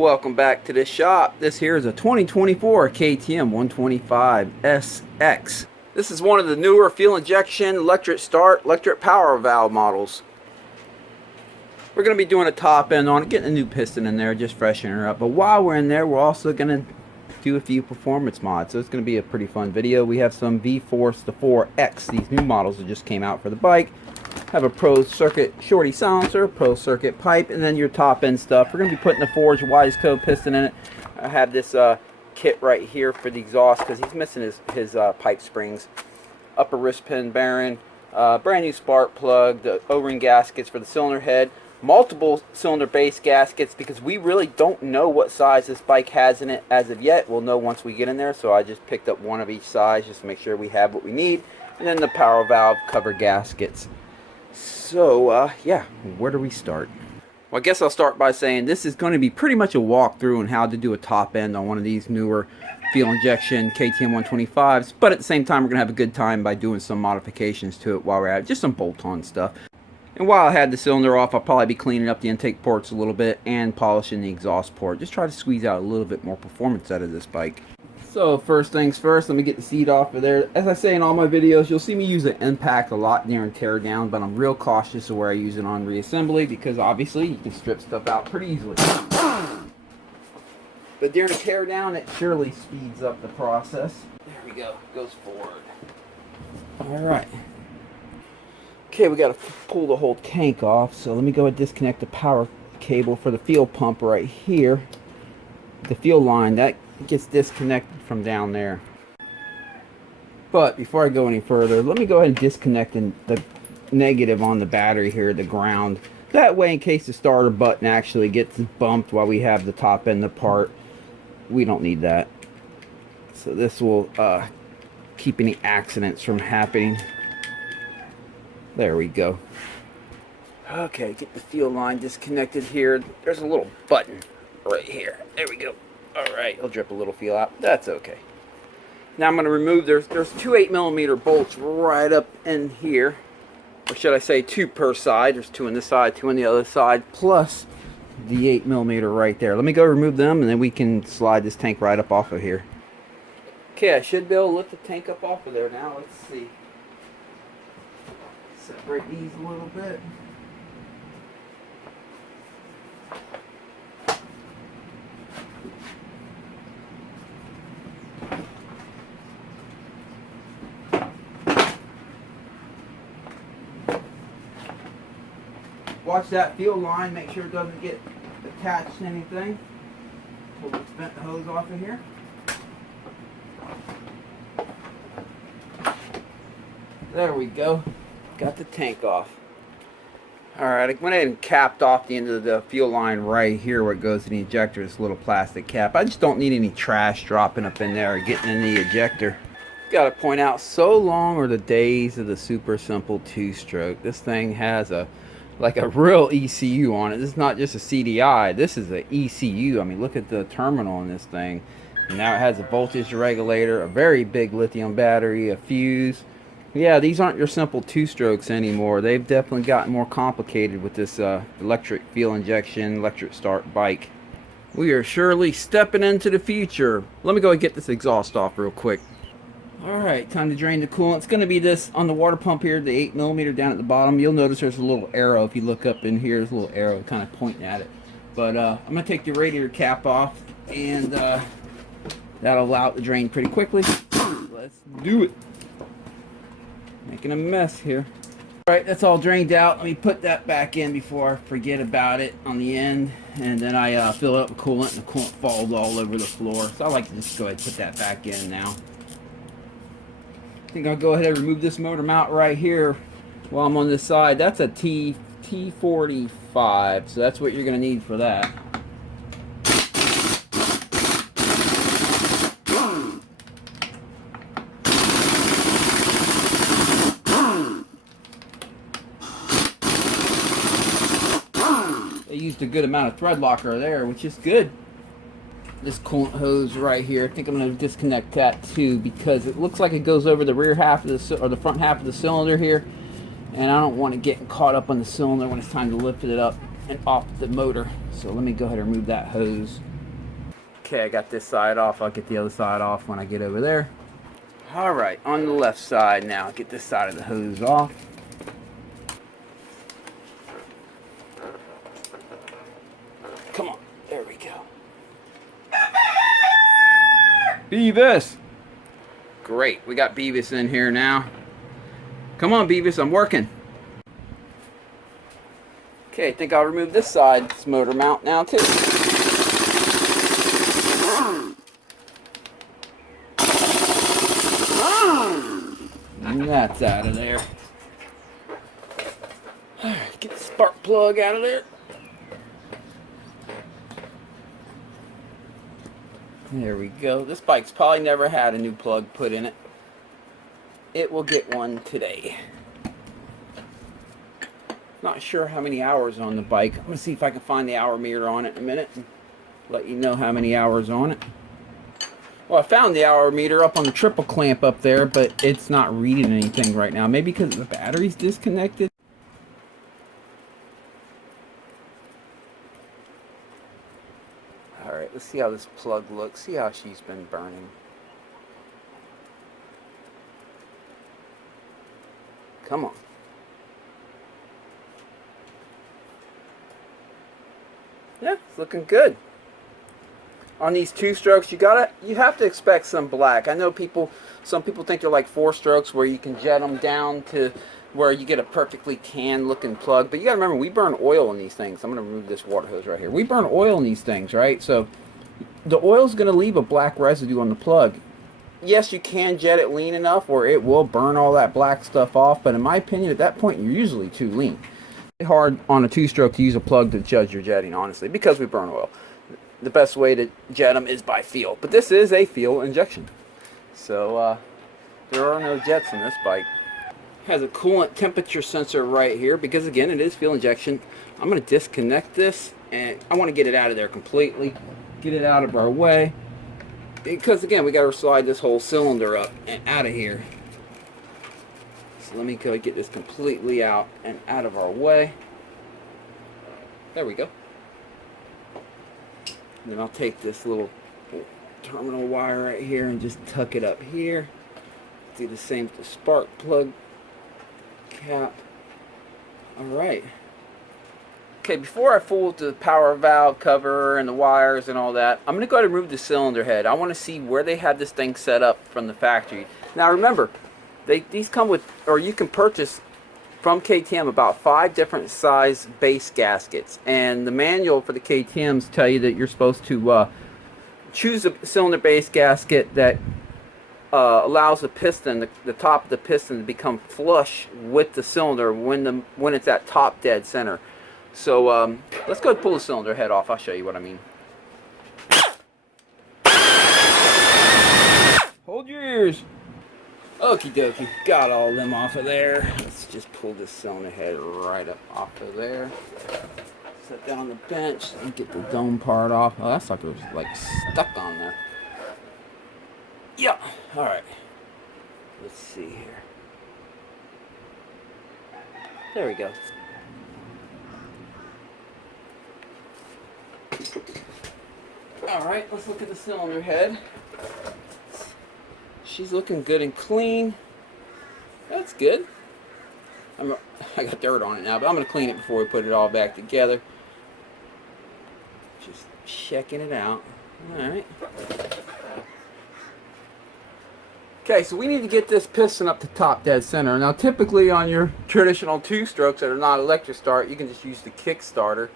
Welcome back to the shop. This here is a 2024 KTM 125SX. This is one of the newer fuel injection, electric start, electric power valve models. We're going to be doing a top end on it, getting a new piston in there, just freshening her up. But while we're in there, we're also going to do a few performance mods. So it's going to be a pretty fun video. We have some V-Force the 4X. These new models that just came out for the bike. Have a pro circuit shorty silencer, pro circuit pipe, and then your top end stuff. We're going to be putting the Forge Wiseco piston in it. I have this kit right here for the exhaust because he's missing his pipe springs. Upper wrist pin bearing, brand new spark plug, the O-ring gaskets for the cylinder head, multiple cylinder base gaskets because we really don't know what size this bike has in it as of yet. We'll know once we get in there, so I just picked up one of each size just to make sure we have what we need. And then the power valve cover gaskets. So, yeah, where do we start? Well, I guess I'll start by saying this is going to be pretty much a walkthrough on how to do a top end on one of these newer fuel injection KTM 125s. But at the same time, we're going to have a good time by doing some modifications to it while we're at it. Just some bolt-on stuff. And while I had the cylinder off, I'll probably be cleaning up the intake ports a little bit and polishing the exhaust port. Just try to squeeze out a little bit more performance out of this bike. So first things first, let me get the seat off of there. As I say in all my videos, you'll see me use an impact a lot during teardown, but I'm real cautious of where I use it on reassembly because obviously you can strip stuff out pretty easily. But during a teardown, it surely speeds up the process. There we go, goes forward. Alright. Okay, we got to pull the whole tank off, so let me go and disconnect the power cable for the fuel pump right here. The fuel line, that gets disconnected from down there. But before I go any further, let me go ahead and disconnect the negative on the battery here, the ground. That way, in case the starter button actually gets bumped while we have the top end apart, we don't need that. So this will keep any accidents from happening. There we go. Okay, get the fuel line disconnected here. There's a little button right here. There we go. Alright, it'll drip a little fuel out. That's okay. Now I'm going to remove, there's two 8mm bolts right up in here. Or should I say two per side. There's two on this side, two on the other side, plus the 8mm right there. Let me go remove them and then we can slide this tank right up off of here. Okay, I should be able to lift the tank up off of there now. Let's see. Separate these a little bit. Watch that fuel line, make sure it doesn't get attached to anything. Pull this bent hose off of here. There we go. Got the tank off. Alright, I went ahead and capped off the end of the fuel line right here where it goes to the ejector, this little plastic cap. I just don't need any trash dropping up in there or getting in the ejector. Gotta point out, so long are the days of the super simple two-stroke. This thing has like a real ECU on it. This is not just a CDI, this is an ECU. I mean, look at the terminal in this thing. And now it has a voltage regulator, a very big lithium battery, a fuse. Yeah, these aren't your simple two-strokes anymore. They've definitely gotten more complicated with this electric fuel injection, electric start bike. We are surely stepping into the future. Let me go and get this exhaust off real quick. Alright, time to drain the coolant. It's going to be this on the water pump here, the 8mm down at the bottom. You'll notice there's a little arrow. If you look up in here, there's a little arrow kind of pointing at it. But I'm going to take the radiator cap off, and that'll allow it to drain pretty quickly. Let's do it. Making a mess here. Alright, that's all drained out. Let me put that back in before I forget about it on the end. And then I fill it up with coolant, and the coolant falls all over the floor. So I like to just go ahead and put that back in now. I think I'll go ahead and remove this motor mount right here while I'm on this side. That's a T45, so that's what you're going to need for that. They used a good amount of thread locker there, which is good. This coolant hose right here, I think I'm going to disconnect that too because it looks like it goes over the rear half of the, or the front half of the cylinder here, and I don't want it getting caught up on the cylinder when it's time to lift it up and off the motor. So let me go ahead and remove that hose. Okay, I got this side off. I'll get the other side off when I get over there. Alright, on the left side now, get this side of the hose off. Come on, there we go. Beavis! Great, we got Beavis in here now. Come on, Beavis, I'm working. Okay, I think I'll remove this side, this motor mount now too. And that's out of there. Alright, get the spark plug out of there. There we go. This bike's probably never had a new plug put in it. It will get one today. Not sure how many hours on the bike. I'm going to see if I can find the hour meter on it in a minute and let you know how many hours on it. Well, I found the hour meter up on the triple clamp up there, but it's not reading anything right now. Maybe because the battery's disconnected. Alright, let's see how this plug looks. See how she's been burning. Come on. Yeah, it's looking good. On these 2-strokes, you have to expect some black. I know some people think they're like 4-strokes where you can jet them down to where you get a perfectly tan looking plug. But you gotta remember, we burn oil in these things. I'm gonna remove this water hose right here. We burn oil in these things, right? So the oil's gonna leave a black residue on the plug. Yes, you can jet it lean enough where it will burn all that black stuff off, but in my opinion, at that point, you're usually too lean. It's hard on a 2-stroke to use a plug to judge your jetting, honestly, because we burn oil. The best way to jet them is by feel, but this is a fuel injection. So there are no jets in this bike. Has a coolant temperature sensor right here because, again, it is fuel injection. I'm going to disconnect this, and I want to get it out of there completely, get it out of our way, because, again, we got to slide this whole cylinder up and out of here. So let me go get this completely out and out of our way. There we go. And then I'll take this little terminal wire right here and just tuck it up here. Do the same with the spark plug cap. Alright. Okay, before I fool the power valve cover and the wires and all that, I'm going to go ahead and remove the cylinder head. I want to see where they had this thing set up from the factory. Now remember, these come with, or you can purchase from KTM about 5 different size base gaskets, and the manual for the KTMs tell you that you're supposed to choose a cylinder base gasket that allows the piston, the top of the piston, to become flush with the cylinder when it's at top dead center. So let's go pull the cylinder head off. I'll show you what I mean. Hold your ears. Okie dokie, got all them off of there. Let's just pull this cylinder head right up off of there. Set that on the bench and get the dome part off. Oh, that sucker was like stuck on there. Yeah, alright. Let's see here. There we go. Alright, let's look at the cylinder head. She's looking good and clean. That's good. I got dirt on it now, but I'm going to clean it before we put it all back together. Just checking it out. Alright. Okay, so we need to get this piston up to top dead center. Now typically on your traditional 2-strokes that are not electric start, you can just use the kick starter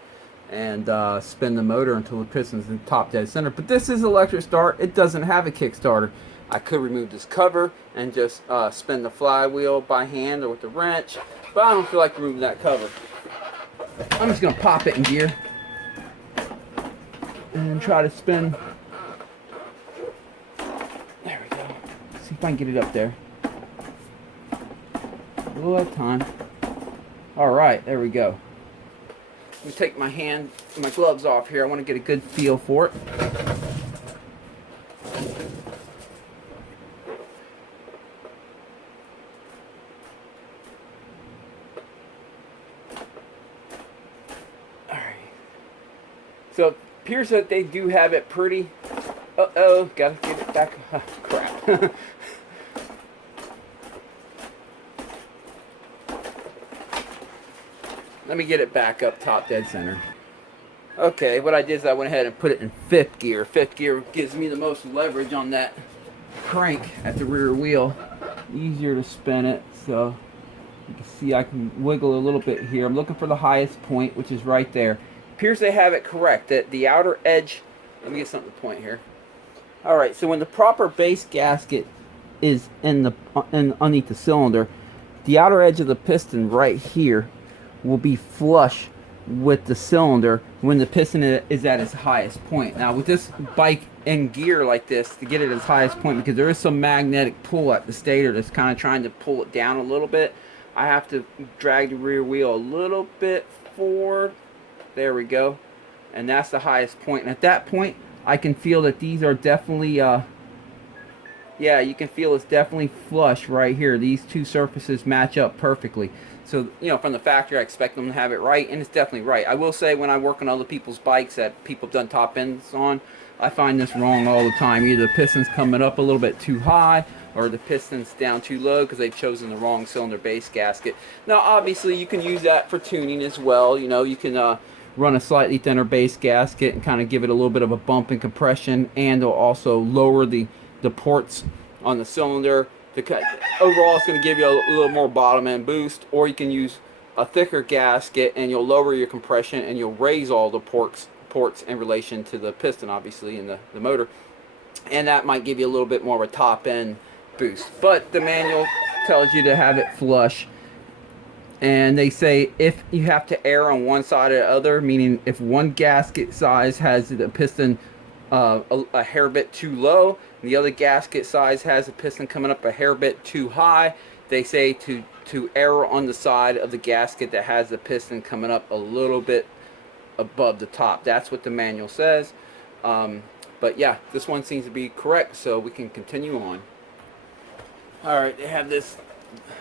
and spin the motor until the piston's in top dead center. But this is electric start. It doesn't have a kick starter. I could remove this cover and just spin the flywheel by hand or with a wrench, but I don't feel like removing that cover. I'm just going to pop it in gear and try to spin. There we go. See if I can get it up there. A little at a time. Alright, there we go. Let me take my gloves off here. I want to get a good feel for it. So it appears that they do have it pretty Uh-oh, gotta get it back. Oh, crap. Let me get it back up top dead center. Okay, what I did is I went ahead and put it in 5th gear. 5th gear gives me the most leverage on that crank at the rear wheel. Easier to spin it, so you can see I can wiggle a little bit here. I'm looking for the highest point, which is right there. Appears they have it correct, that the outer edge, let me get something to point here. Alright, so when the proper base gasket is underneath the cylinder, the outer edge of the piston right here will be flush with the cylinder when the piston is at its highest point. Now with this bike in gear like this, to get it at its highest point, because there is some magnetic pull at the stator that's kind of trying to pull it down a little bit, I have to drag the rear wheel a little bit forward. There we go. And that's the highest point. And at that point, I can feel that these are definitely, yeah, you can feel it's definitely flush right here. These two surfaces match up perfectly. So, you know, from the factory, I expect them to have it right, and it's definitely right. I will say, when I work on other people's bikes that people have done top ends on, I find this wrong all the time. Either the piston's coming up a little bit too high, or the piston's down too low because they've chosen the wrong cylinder base gasket. Now, obviously, you can use that for tuning as well. You know, you can run a slightly thinner base gasket and kind of give it a little bit of a bump in compression, and it'll also lower the ports on the cylinder. Overall, it's going to give you a little more bottom end boost. Or you can use a thicker gasket and you'll lower your compression and you'll raise all the ports in relation to the piston, obviously, and the motor, and that might give you a little bit more of a top end boost. But the manual tells you to have it flush, and they say if you have to err on one side or the other, meaning if one gasket size has the piston a hair bit too low, and the other gasket size has the piston coming up a hair bit too high, they say to err on the side of the gasket that has the piston coming up a little bit above the top. That's what the manual says. But yeah, this one seems to be correct, so we can continue on. Alright, they have this,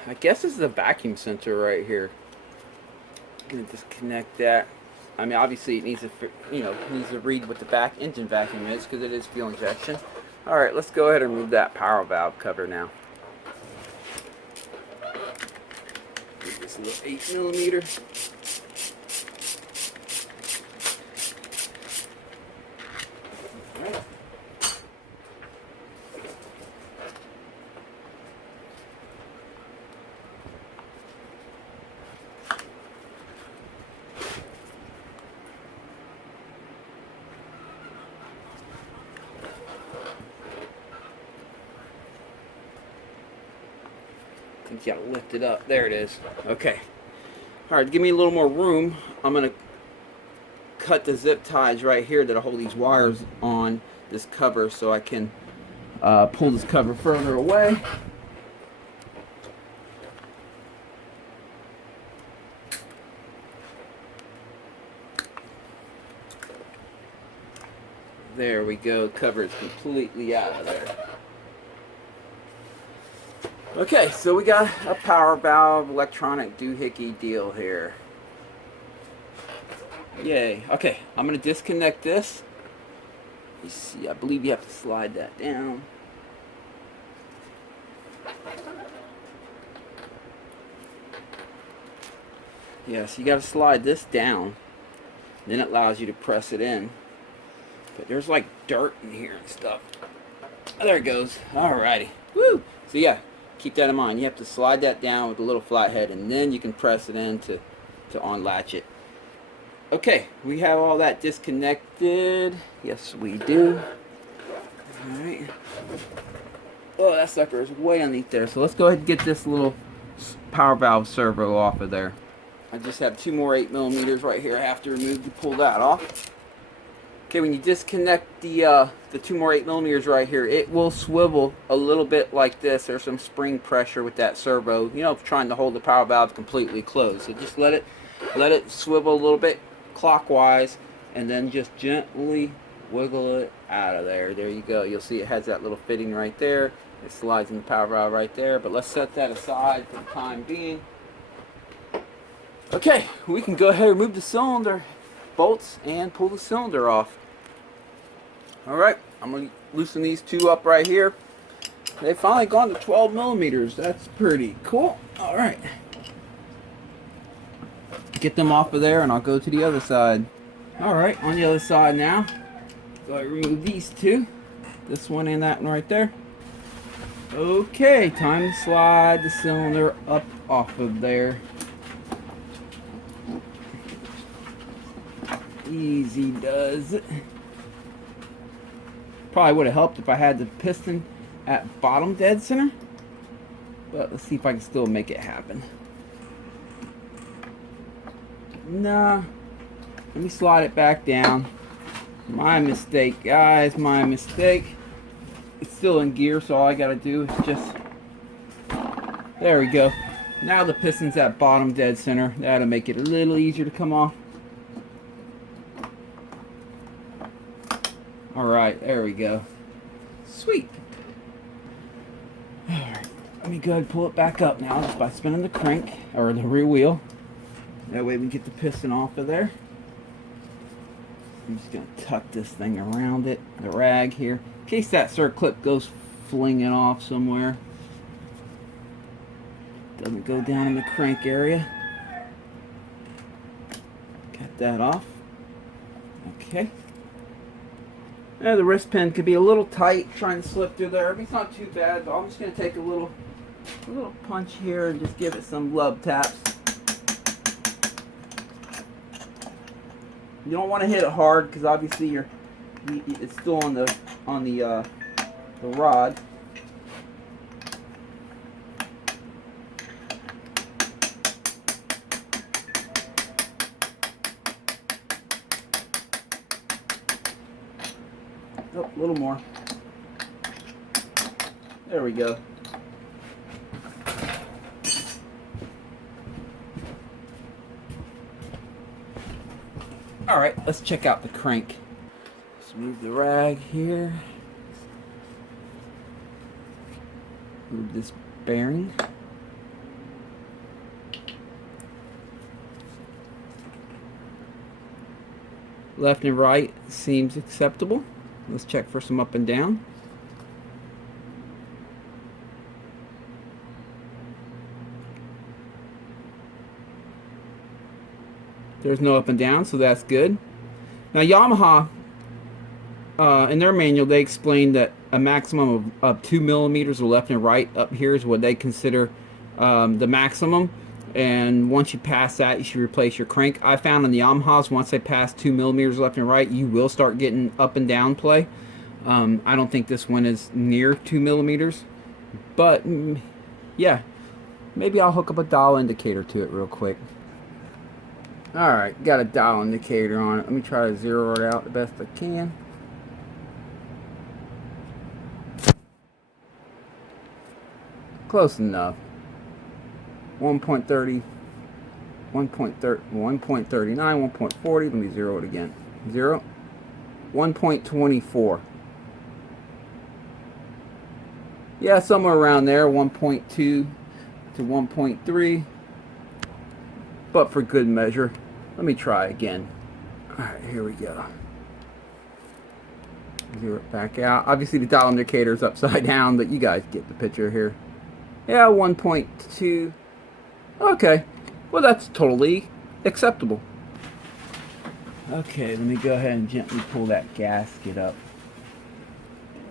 I guess this is a vacuum sensor right here. I'm gonna disconnect that. I mean, obviously it needs to, you know, needs to read what the back engine vacuum is, because it is fuel injection. Alright, let's go ahead and remove that power valve cover now. This little 8mm. Alright. You gotta lift it up. There it is. Okay. Alright, give me a little more room. I'm gonna cut the zip ties right here that hold these wires on this cover, so I can pull this cover further away. There we go. Cover is completely out of there. Okay, so we got a power valve electronic doohickey deal here. Yay. Okay, I'm going to disconnect this. You see, I believe you have to slide that down. Yes, you got to slide this down. Then it allows you to press it in. But there's like dirt in here and stuff. Oh, there it goes. Alrighty. Woo! So yeah. Keep that in mind. You have to slide that down with a little flathead, and then you can press it in to unlatch it. Okay, we have all that disconnected. Yes, we do. Alright. Oh, that sucker is way underneath there. So let's go ahead and get this little power valve servo off of there. I just have 2 more 8mm right here I have to remove to pull that off. Okay, when you disconnect the 2 more 8mm right here, it will swivel a little bit like this. There's some spring pressure with that servo, you know, trying to hold the power valve completely closed. So just let it swivel a little bit clockwise, and then just gently wiggle it out of there. There you go. You'll see it has that little fitting right there. It slides in the power valve right there. But let's set that aside for the time being. Okay, we can go ahead and remove the cylinder bolts and pull the cylinder off. Alright, I'm going to loosen these two up right here. They've finally gone to 12 millimeters. That's pretty cool. Alright. Get them off of there and I'll go to the other side. Alright, on the other side now. So I remove these two. This one and that one right there. Okay, time to slide the cylinder up off of there. Easy does it. Probably would have helped if I had the piston at bottom dead center. But let's see if I can still make it happen. Nah. Let me slide it back down. My mistake, guys. My mistake. It's still in gear, so all I gotta do is just... There we go. Now the piston's at bottom dead center. That'll make it a little easier to come off. Alright, there we go. Sweet. Alright, let me go ahead and pull it back up now just by spinning the crank, or the rear wheel. That way we can get the piston off of there. I'm just going to tuck this thing around it, the rag here, in case that circlip goes flinging off somewhere. Doesn't go down in the crank area. Cut that off. Okay. Now the wrist pin could be a little tight trying to slip through there. I mean, it's not too bad, but I'm just going to take a little punch here and just give it some love taps. You don't want to hit it hard because obviously it's still on the rod. Oh, a little more. There we go. Alright, let's check out the crank. Let's move the rag here. Move this bearing. Left and right seems acceptable. Let's check for some up and down. There's no up and down, so that's good. Now Yamaha, in their manual, they explained that a maximum of 2 millimeters of left and right up here is what they consider the maximum. And once you pass that, you should replace your crank. I found in the Yamahas, once they pass 2 millimeters left and right, you will start getting up and down play. I don't think this one is near 2 millimeters, but yeah, maybe I'll hook up a dial indicator to it real quick. Alright, got a dial indicator on it. Let me try to zero it out the best I can. Close enough. 1.30, 1.39, 1.40. Let me zero it again. 1.24. Yeah, somewhere around there. 1.2 to 1.3. But for good measure, let me try again. Alright, here we go. Zero it back out. Obviously the dial indicator is upside down, but you guys get the picture here. Yeah, 1.2. Okay, well that's totally acceptable. Okay, let me go ahead and gently pull that gasket up.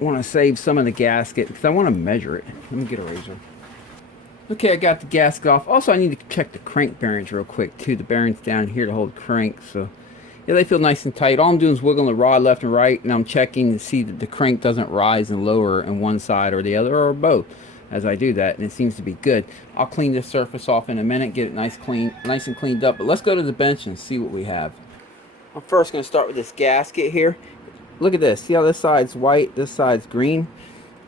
I want to save some of the gasket because I want to measure it. Let me get a razor. Okay, I got the gasket off. Also, I need to check the crank bearings real quick too. The bearings down here to hold the crank, so yeah, they feel nice and tight. All I'm doing is wiggling the rod left and right, and I'm checking to see that the crank doesn't rise and lower on one side or the other, or both, as I do that, and it seems to be good. I'll clean this surface off in a minute, get it nice and cleaned up. But let's go to the bench and see what we have. I'm first going to start with this gasket here. Look at this. See how this side's white, this side's green?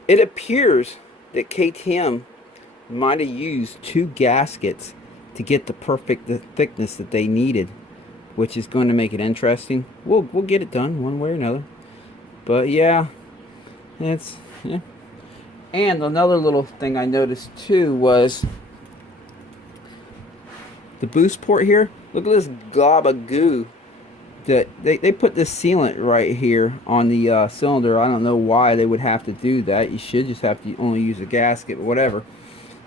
It appears that KTM might have used 2 gaskets to get the perfect thickness that they needed, which is going to make it interesting. We'll get it done one way or another. But yeah, it's yeah. And another little thing I noticed too was the boost port here. Look at this glob of goo that they put this sealant right here on the cylinder. I don't know why they would have to do that. You should just have to only use a gasket, whatever.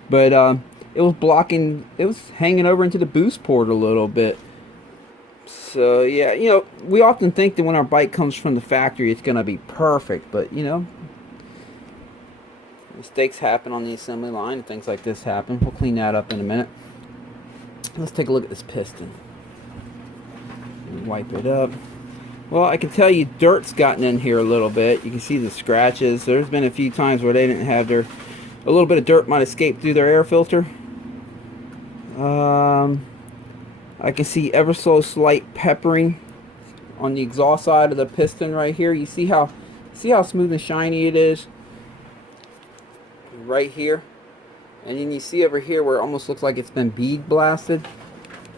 But it was blocking, it was hanging over into the boost port a little bit. So yeah, you know, we often think that when our bike comes from the factory it's gonna be perfect, but you know, mistakes happen on the assembly line, things like this happen. We'll clean that up in a minute. Let's take a look at this piston. Wipe it up. Well, I can tell you dirt's gotten in here a little bit. You can see the scratches. There's been a few times where they didn't have a little bit of dirt might escape through their air filter. I can see ever so slight peppering on the exhaust side of the piston right here. You see how smooth and shiny it is right here, and then you see over here where it almost looks like it's been bead blasted.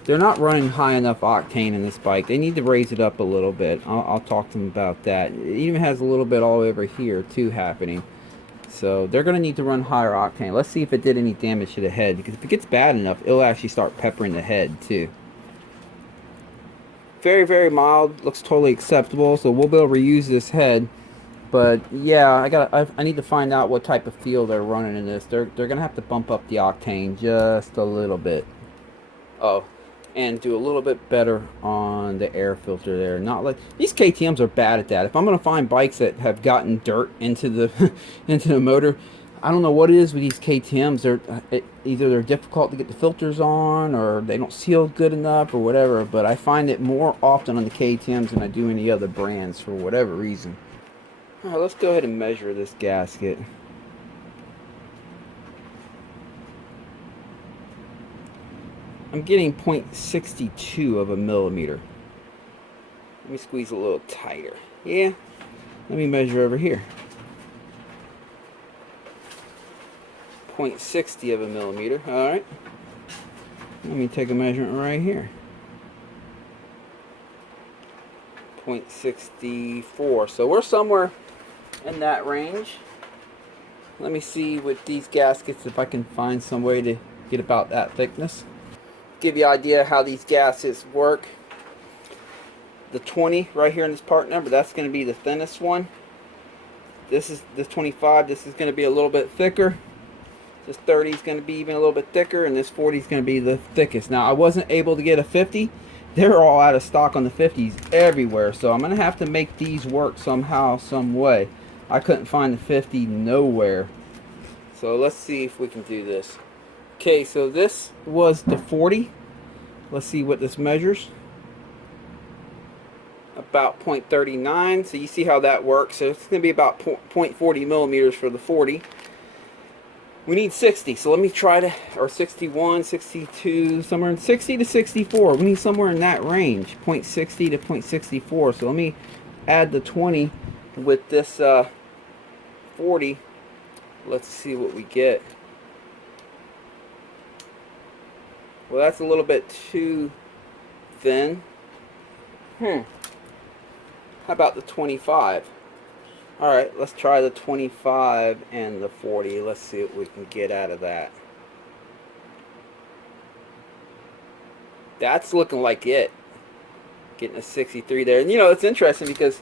They're not running high enough octane in this bike. They need to raise it up a little bit. I'll talk to them about that. It even has a little bit all over here too happening. So they're going to need to run higher octane. Let's see if it did any damage to the head, because if it gets bad enough, it'll actually start peppering the head too. Very, very mild. Looks totally acceptable. So we'll be able to reuse this head. But yeah, I need to find out what type of fuel they're running in this. They're going to have to bump up the octane just a little bit. Oh, and do a little bit better on the air filter there. Not like these KTMs are bad at that. If I'm going to find bikes that have gotten dirt into the into the motor, I don't know what it is with these KTMs. Either they're difficult to get the filters on, or they don't seal good enough, or whatever. But I find it more often on the KTMs than I do any other brands for whatever reason. All right, let's go ahead and measure this gasket. I'm getting 0.62 of a millimeter. Let me squeeze a little tighter. Yeah, let me measure over here. 0.60 of a millimeter. All right. Let me take a measurement right here. 0.64. So we're somewhere in that range. Let me see with these gaskets if I can find some way to get about that thickness. Give you an idea how these gaskets work. The 20 right here in this part number, that's going to be the thinnest one. This is the 25. This is going to be a little bit thicker. This 30 is going to be even a little bit thicker, and this 40 is going to be the thickest. Now I wasn't able to get a 50. They're all out of stock on the 50s everywhere, so I'm going to have to make these work somehow, some way. I couldn't find the 50 nowhere. So let's see if we can do this. Okay, so this was the 40. Let's see what this measures. About 0.39. So you see how that works. So it's going to be about 0.40 millimeters for the 40. We need 60. So let me try to, or 61, 62, somewhere in 60 to 64. We need somewhere in that range, 0.60 to 0.64. So let me add the 20 with this 40. Let's see what we get. Well, that's a little bit too thin. How about the 25? Alright, let's try the 25 and the 40. Let's see what we can get out of that. That's looking like it. Getting a 63 there. And you know, it's interesting because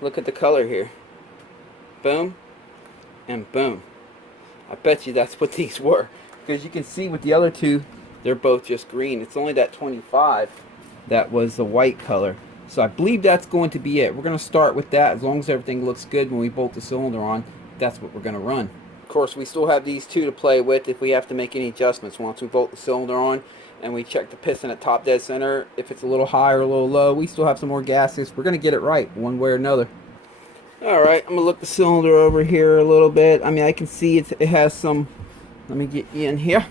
look at the color here. Boom and boom. I bet you that's what these were. Because you can see with the other two, they're both just green. It's only that 25 that was the white color. So I believe that's going to be it. We're going to start with that. As long as everything looks good when we bolt the cylinder on, that's what we're going to run. Of course, we still have these two to play with if we have to make any adjustments. Once we bolt the cylinder on and we check the piston at top dead center, if it's a little high or a little low, we still have some more gaskets. We're going to get it right one way or another. Alright, I'm going to look the cylinder over here a little bit. I mean, I can see it has some, let me get you in here.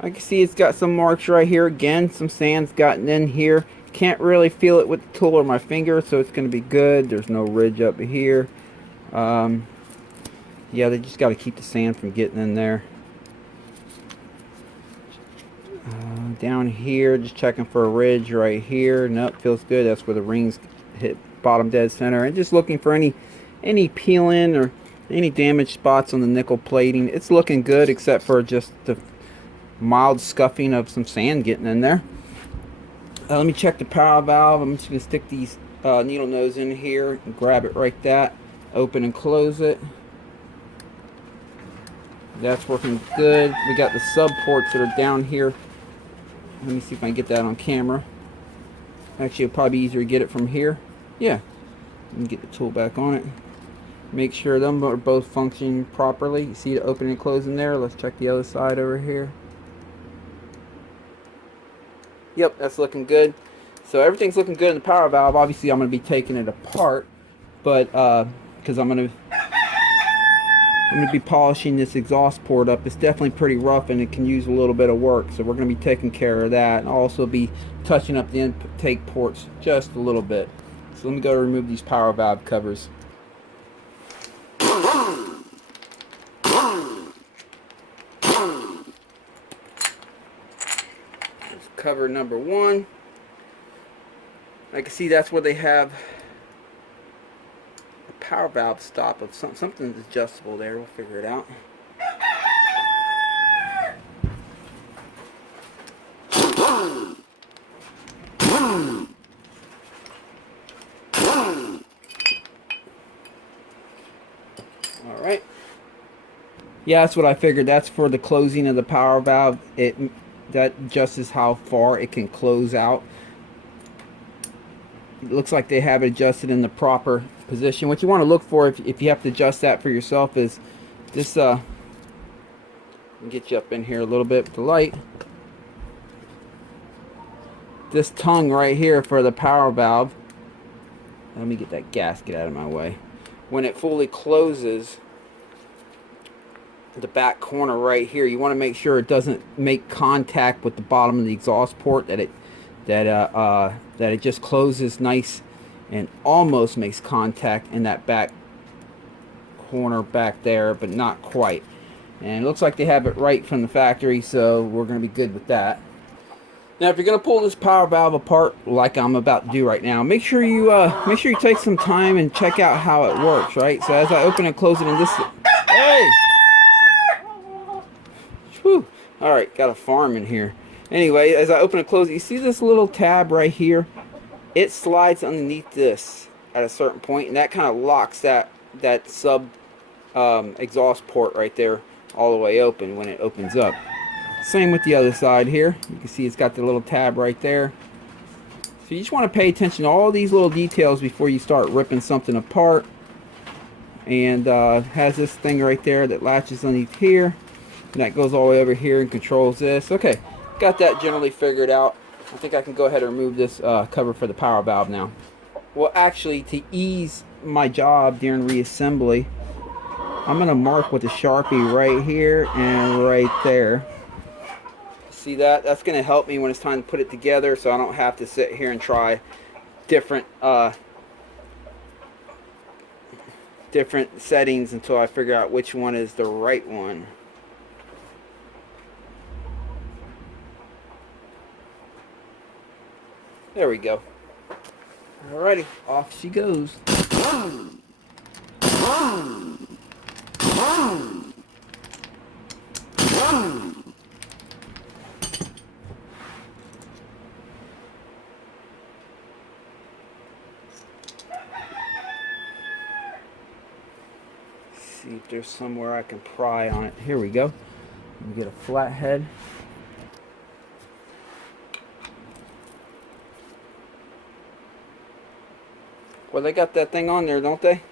I can see it's got some marks right here. Again, some sand's gotten in here. Can't really feel it with the tool or my finger, so it's going to be good. There's no ridge up here. Yeah, they just got to keep the sand from getting in there. Down here, just checking for a ridge right here. Nope, feels good. That's where the rings hit bottom dead center. And just looking for any peeling or any damaged spots on the nickel plating. It's looking good, except for just the mild scuffing of some sand getting in there. Let me check the power valve. I'm just going to stick these needle nose in here and grab it right that. Open and close it. That's working good. We got the sub ports that are down here. Let me see if I can get that on camera. Actually, it'll probably be easier to get it from here. Yeah. Let me get the tool back on it. Make sure them are both functioning properly. You see the opening and closing there? Let's check the other side over here. Yep, that's looking good. So everything's looking good in the power valve. Obviously, I'm going to be taking it apart, but because I'm going to be polishing this exhaust port up. It's definitely pretty rough and it can use a little bit of work. So we're going to be taking care of that, and I'll also be touching up the intake ports just a little bit. So let me go remove these power valve covers. Cover number one. I can see that's where they have a power valve stop of something adjustable there. We'll figure it out. All right. Yeah, that's what I figured. That's for the closing of the power valve. That adjusts how far it can close out. It looks like they have it adjusted in the proper position. What you want to look for if you have to adjust that for yourself is this. Let me get you up in here a little bit with the light. This tongue right here for the power valve. Let me get that gasket out of my way. When it fully closes, the back corner right here, you want to make sure it doesn't make contact with the bottom of the exhaust port, that it just closes nice and almost makes contact in that back corner back there, but not quite. And it looks like they have it right from the factory, so we're going to be good with that. Now, if you're going to pull this power valve apart like I'm about to do right now, make sure you take some time and check out how it works, right? So as I open and close it in this, hey. Whew. Alright, got a farm in here. Anyway, as I open and close it, you see this little tab right here? It slides underneath this at a certain point, and that kind of locks that sub exhaust port right there all the way open when it opens up. Same with the other side here. You can see it's got the little tab right there. So you just want to pay attention to all these little details before you start ripping something apart. And has this thing right there that latches underneath here. And that goes all the way over here and controls this. Okay, got that generally figured out. I think I can go ahead and remove this cover for the power valve now. Well, actually, to ease my job during reassembly, I'm going to mark with a Sharpie right here and right there. See that? That's going to help me when it's time to put it together, so I don't have to sit here and try different settings until I figure out which one is the right one. There we go. Alrighty, off she goes. See if there's somewhere I can pry on it. Here we go. Let me get a flat head. Well, they got that thing on there, don't they?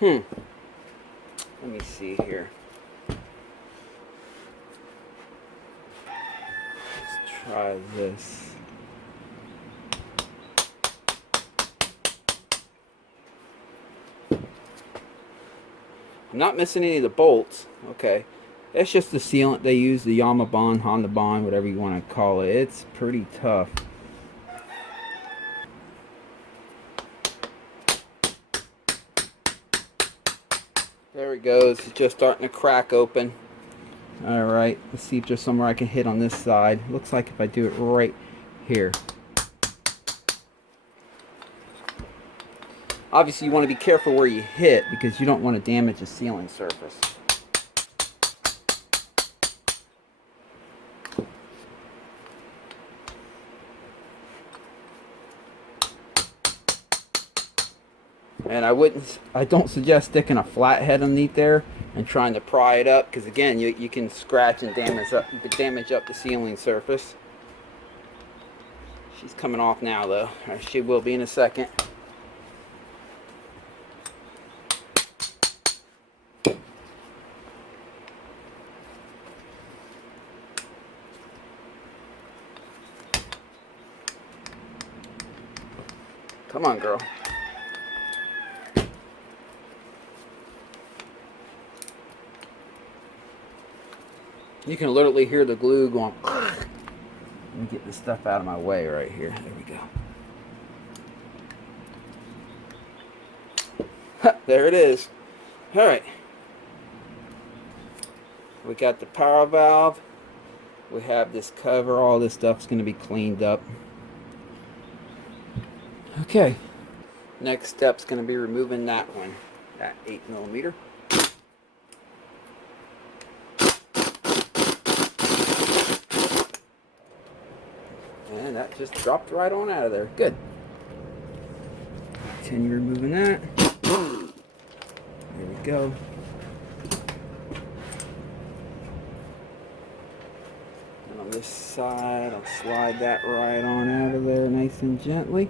Let me see here. Let's try this. I'm not missing any of the bolts. Okay. It's just the sealant they use, the Yama Bond, Honda Bond, whatever you want to call it. It's pretty tough. There it goes. It's just starting to crack open. Alright, let's see if there's somewhere I can hit on this side. Looks like if I do it right here. Obviously you want to be careful where you hit because you don't want to damage the sealing surface. And I don't suggest sticking a flat head underneath there and trying to pry it up, because again, you can scratch and damage up the sealing surface. She's coming off now though, or she will be in a second. Come on, girl. You can literally hear the glue going. Let me get this stuff out of my way right here. There we go. There it is. All right. We got the power valve. We have this cover. All this stuff's going to be cleaned up. Okay. Next step's going to be removing that one. That 8mm. And that just dropped right on out of there. Good. Continue removing that. There we go. And on this side, I'll slide that right on out of there nice and gently.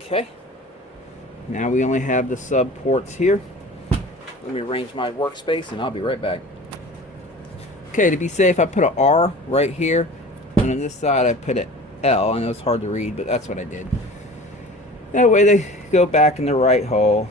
Okay. Now we only have the sub ports here. Let me arrange my workspace and I'll be right back. Okay, to be safe, I put an R right here. And on this side I put an L. I know it's hard to read, but that's what I did. That way they go back in the right hole.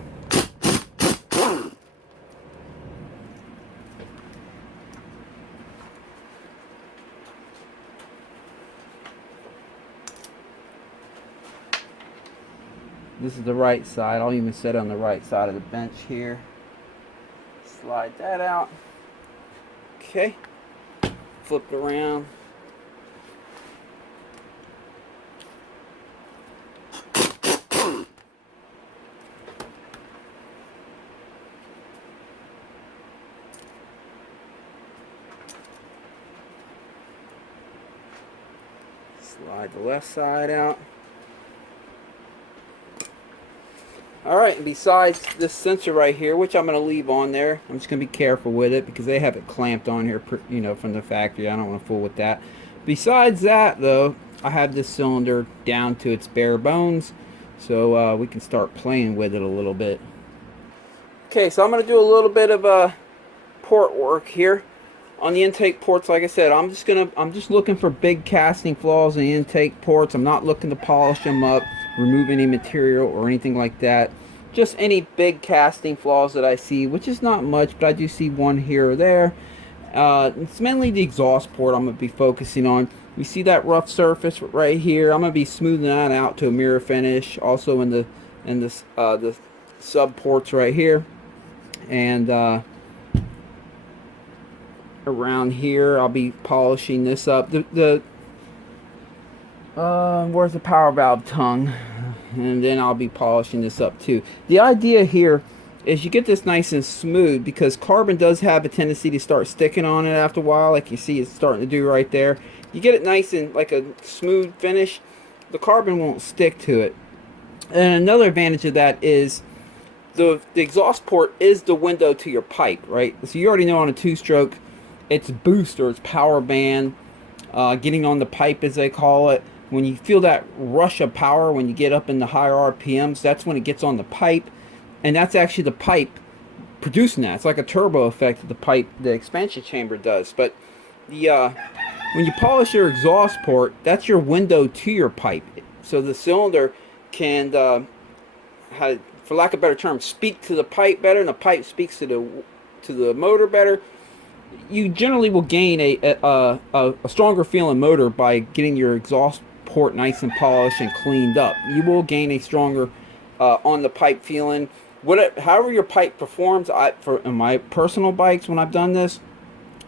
This is the right side. I'll even set it on the right side of the bench here. Slide that out. Okay. Flip it around. Slide the left side out. Alright, and besides this sensor right here, which I'm going to leave on there, I'm just going to be careful with it because they have it clamped on here, you know, from the factory. I don't want to fool with that. Besides that, though, I have this cylinder down to its bare bones, so we can start playing with it a little bit. Okay, so I'm going to do a little bit of port work here. On the intake ports, like I said, I'm just looking for big casting flaws in the intake ports. I'm not looking to polish them up, remove any material or anything like that. Just any big casting flaws that I see, which is not much, but I do see one here or there. It's mainly the exhaust port I'm going to be focusing on. We see that rough surface right here. I'm going to be smoothing that out to a mirror finish. Also in the sub ports right here, and around here I'll be polishing this up. Where's the power valve tongue? And then I'll be polishing this up too. The idea here is you get this nice and smooth, because carbon does have a tendency to start sticking on it after a while, like you see it's starting to do right there. You get it nice and like a smooth finish, the carbon won't stick to it. And another advantage of that is the exhaust port is the window to your pipe, right? So you already know on a two-stroke, it's boost or it's power band, getting on the pipe as they call it. When you feel that rush of power when you get up in the higher RPMs, that's when it gets on the pipe, and that's actually the pipe producing that. It's like a turbo effect that the expansion chamber does. But when you polish your exhaust port, that's your window to your pipe. So the cylinder can, for lack of a better term, speak to the pipe better, and the pipe speaks to the motor better. You generally will gain a stronger feeling motor by getting your exhaust port nice and polished and cleaned up. You will gain a stronger on the pipe feeling. However your pipe performs, in my personal bikes, when I've done this,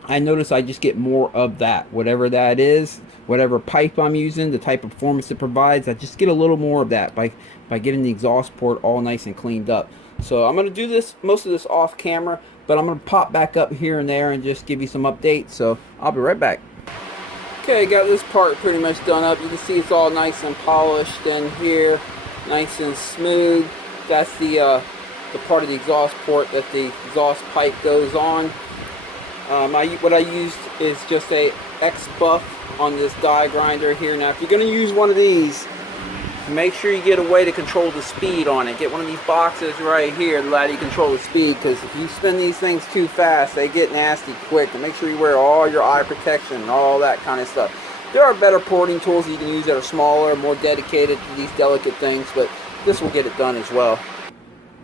I notice I just get more of that. Whatever that is, whatever pipe I'm using, the type of performance it provides, I just get a little more of that by getting the exhaust port all nice and cleaned up. So I'm going to do most of this off camera, but I'm going to pop back up here and there and just give you some updates. So I'll be right back. Okay, got this part pretty much done up. You can see it's all nice and polished in here. nice and smooth. That's the part of the exhaust port that the exhaust pipe goes on. What I used is just a X buff on this die grinder here. Now if you're going to use one of these, make sure you get a way to control the speed on it. Get one of these boxes right here to allow you to control the speed, because if you spin these things too fast, they get nasty quick. And make sure you wear all your eye protection and all that kind of stuff. There are better porting tools you can use that are smaller, more dedicated to these delicate things, but this will get it done as well.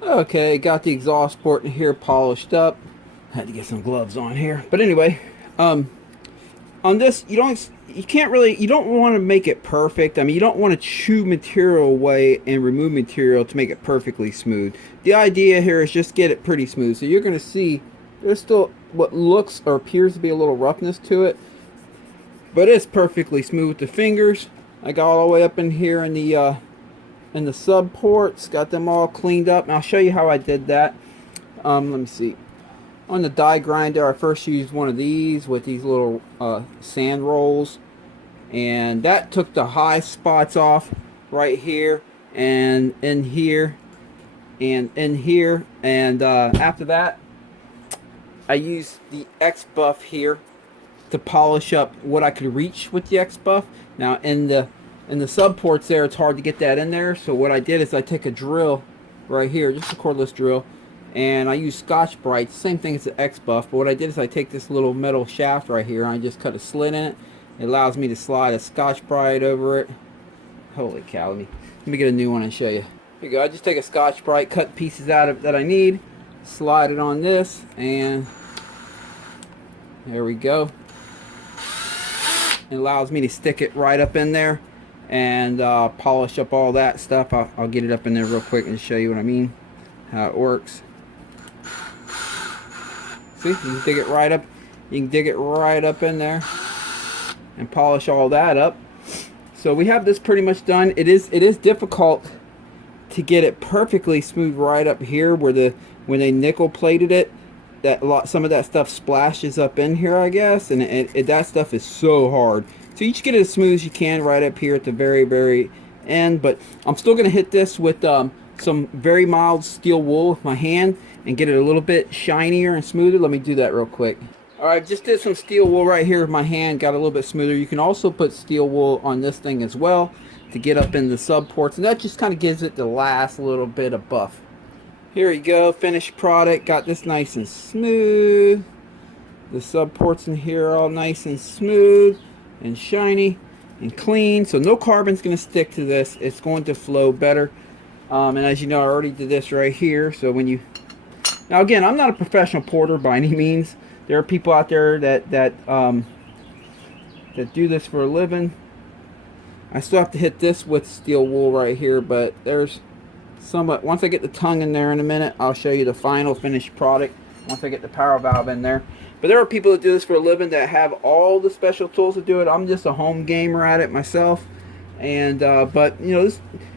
Okay, got the exhaust port in here polished up. Had to get some gloves on here, but anyway, on this you don't want to make it perfect. I mean, you don't want to chew material away and remove material to make it perfectly smooth. The idea here is just get it pretty smooth. So you're going to see there's still what looks or appears to be a little roughness to it, but it's perfectly smooth with the fingers. I got all the way up in here in the sub ports, got them all cleaned up, and I'll show you how I did that. Let me see. On the die grinder, I first used one of these with these little sand rolls, and that took the high spots off right here and in here and in here. And after that, I used the X buff here to polish up what I could reach with the X buff. Now in the sub ports there, it's hard to get that in there. So what I did is I take a drill right here, just a cordless drill, and I use Scotch-Brite, same thing as the X buff, but what I did is I take this little metal shaft right here and I just cut a slit in it. It allows me to slide a Scotch-Brite over it. Holy cow, let me get a new one and show you. Here you go. I just take a Scotch-Brite, cut pieces out of that I need, slide it on this, and there we go. It allows me to stick it right up in there and polish up all that stuff. I'll get it up in there real quick and show you what I mean, how it works. See, you can dig it right up. You can dig it right up in there and polish all that up. So we have this pretty much done. It is difficult to get it perfectly smooth right up here where when they nickel plated it. Some of that stuff splashes up in here, I guess, and that stuff is so hard. So you just get it as smooth as you can right up here at the very, very end. But I'm still going to hit this with some very mild steel wool with my hand and get it a little bit shinier and smoother. Let me do that real quick. Alright, just did some steel wool right here with my hand, got a little bit smoother. You can also put steel wool on this thing as well to get up in the sub ports, and that just kind of gives it the last little bit of buff. Here you go, finished product. Got this nice and smooth. The sub ports in here are all nice and smooth and shiny and clean. So no carbon's going to stick to this. It's going to flow better. And as you know, I already did this right here. So when you... Now again, I'm not a professional porter by any means. There are people out there that do this for a living. I still have to hit this with steel wool right here, but there's somewhat, once I get the tongue in there in a minute, I'll show you the final finished product once I get the power valve in there. But there are people that do this for a living that have all the special tools to do it. I'm just a home gamer at it myself, and but you know,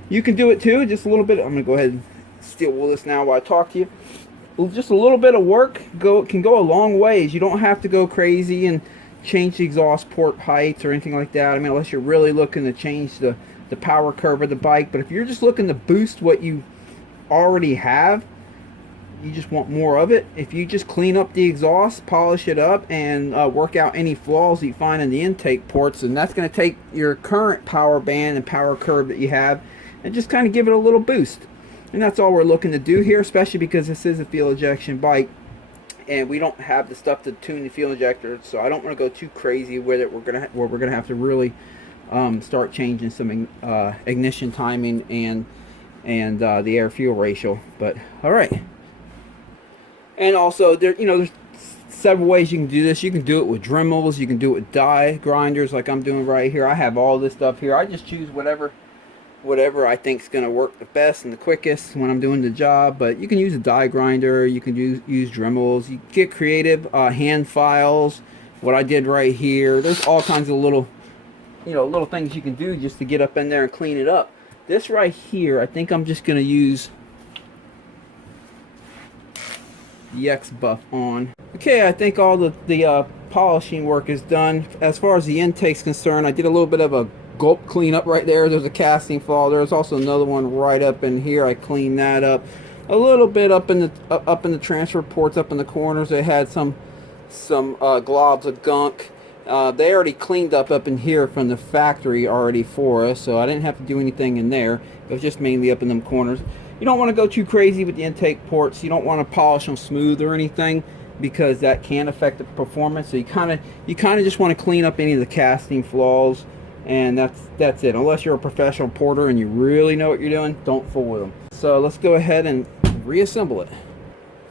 you can do it too. Just a little bit. I'm gonna go ahead and steel wool this now while I talk to you. Just a little bit of work can go a long ways. You don't have to go crazy and change the exhaust port heights or anything like that. I mean, unless you're really looking to change the power curve of the bike. But if you're just looking to boost what you already have, you just want more of it. If you just clean up the exhaust, polish it up, and work out any flaws you find in the intake ports, and that's going to take your current power band and power curve that you have and just kind of give it a little boost. And that's all we're looking to do here, especially because this is a fuel injection bike and we don't have the stuff to tune the fuel injector, so I don't want to go too crazy with it. We're gonna have to really start changing some ignition timing and the air fuel ratio. But all right. And also there's several ways you can do this. You can do it with Dremels, you can do it with die grinders like I'm doing right here. I have all this stuff here. I just choose whatever I think is going to work the best and the quickest when I'm doing the job. But you can use a die grinder, you can use Dremels, you get creative, hand files, what I did right here. There's all kinds of little things you can do just to get up in there and clean it up. This right here, I think I'm just going to use the X buff on. Okay, I think all the polishing work is done. As far as the intake's concerned, I did a little bit of a gulp cleanup right there. There's a casting flaw. There's also another one right up in here. I cleaned that up. A little bit up in the transfer ports, up in the corners. They had some globs of gunk. They already cleaned up in here from the factory already for us, so I didn't have to do anything in there. It was just mainly up in them corners. You don't want to go too crazy with the intake ports. You don't want to polish them smooth or anything, because that can affect the performance. So you kind of just want to clean up any of the casting flaws, and that's it. Unless you're a professional porter and you really know what you're doing, don't fool with them. So let's go ahead and reassemble it.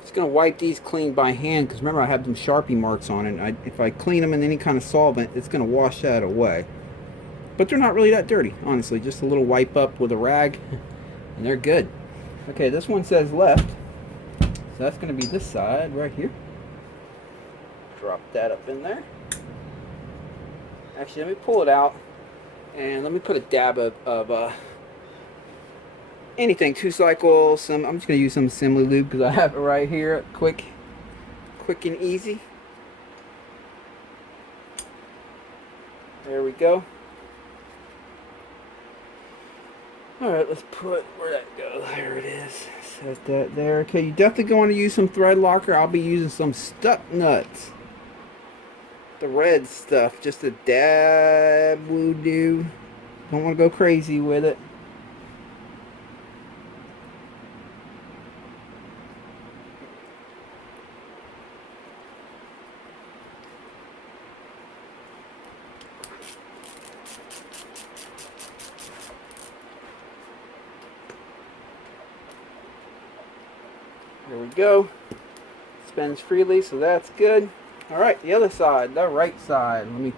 Just gonna wipe these clean by hand, because remember I have them Sharpie marks on it. If I clean them in any kind of solvent, it's gonna wash that away. But they're not really that dirty, honestly. Just a little wipe up with a rag, and they're good. Okay, this one says left, so that's gonna be this side right here. Drop that up in there. Actually, let me pull it out, and let me put a dab of anything, 2-cycle, I'm just going to use some assembly lube because I have it right here, quick and easy. There we go. Alright, let's put, where'd that go? There it is. Set that there. Okay, you definitely want to use some thread locker. I'll be using some stuck nuts. The red stuff, just a dab will do. Don't want to go crazy with it. There we go. Spins freely, so that's good. Alright, the other side, the right side. Let me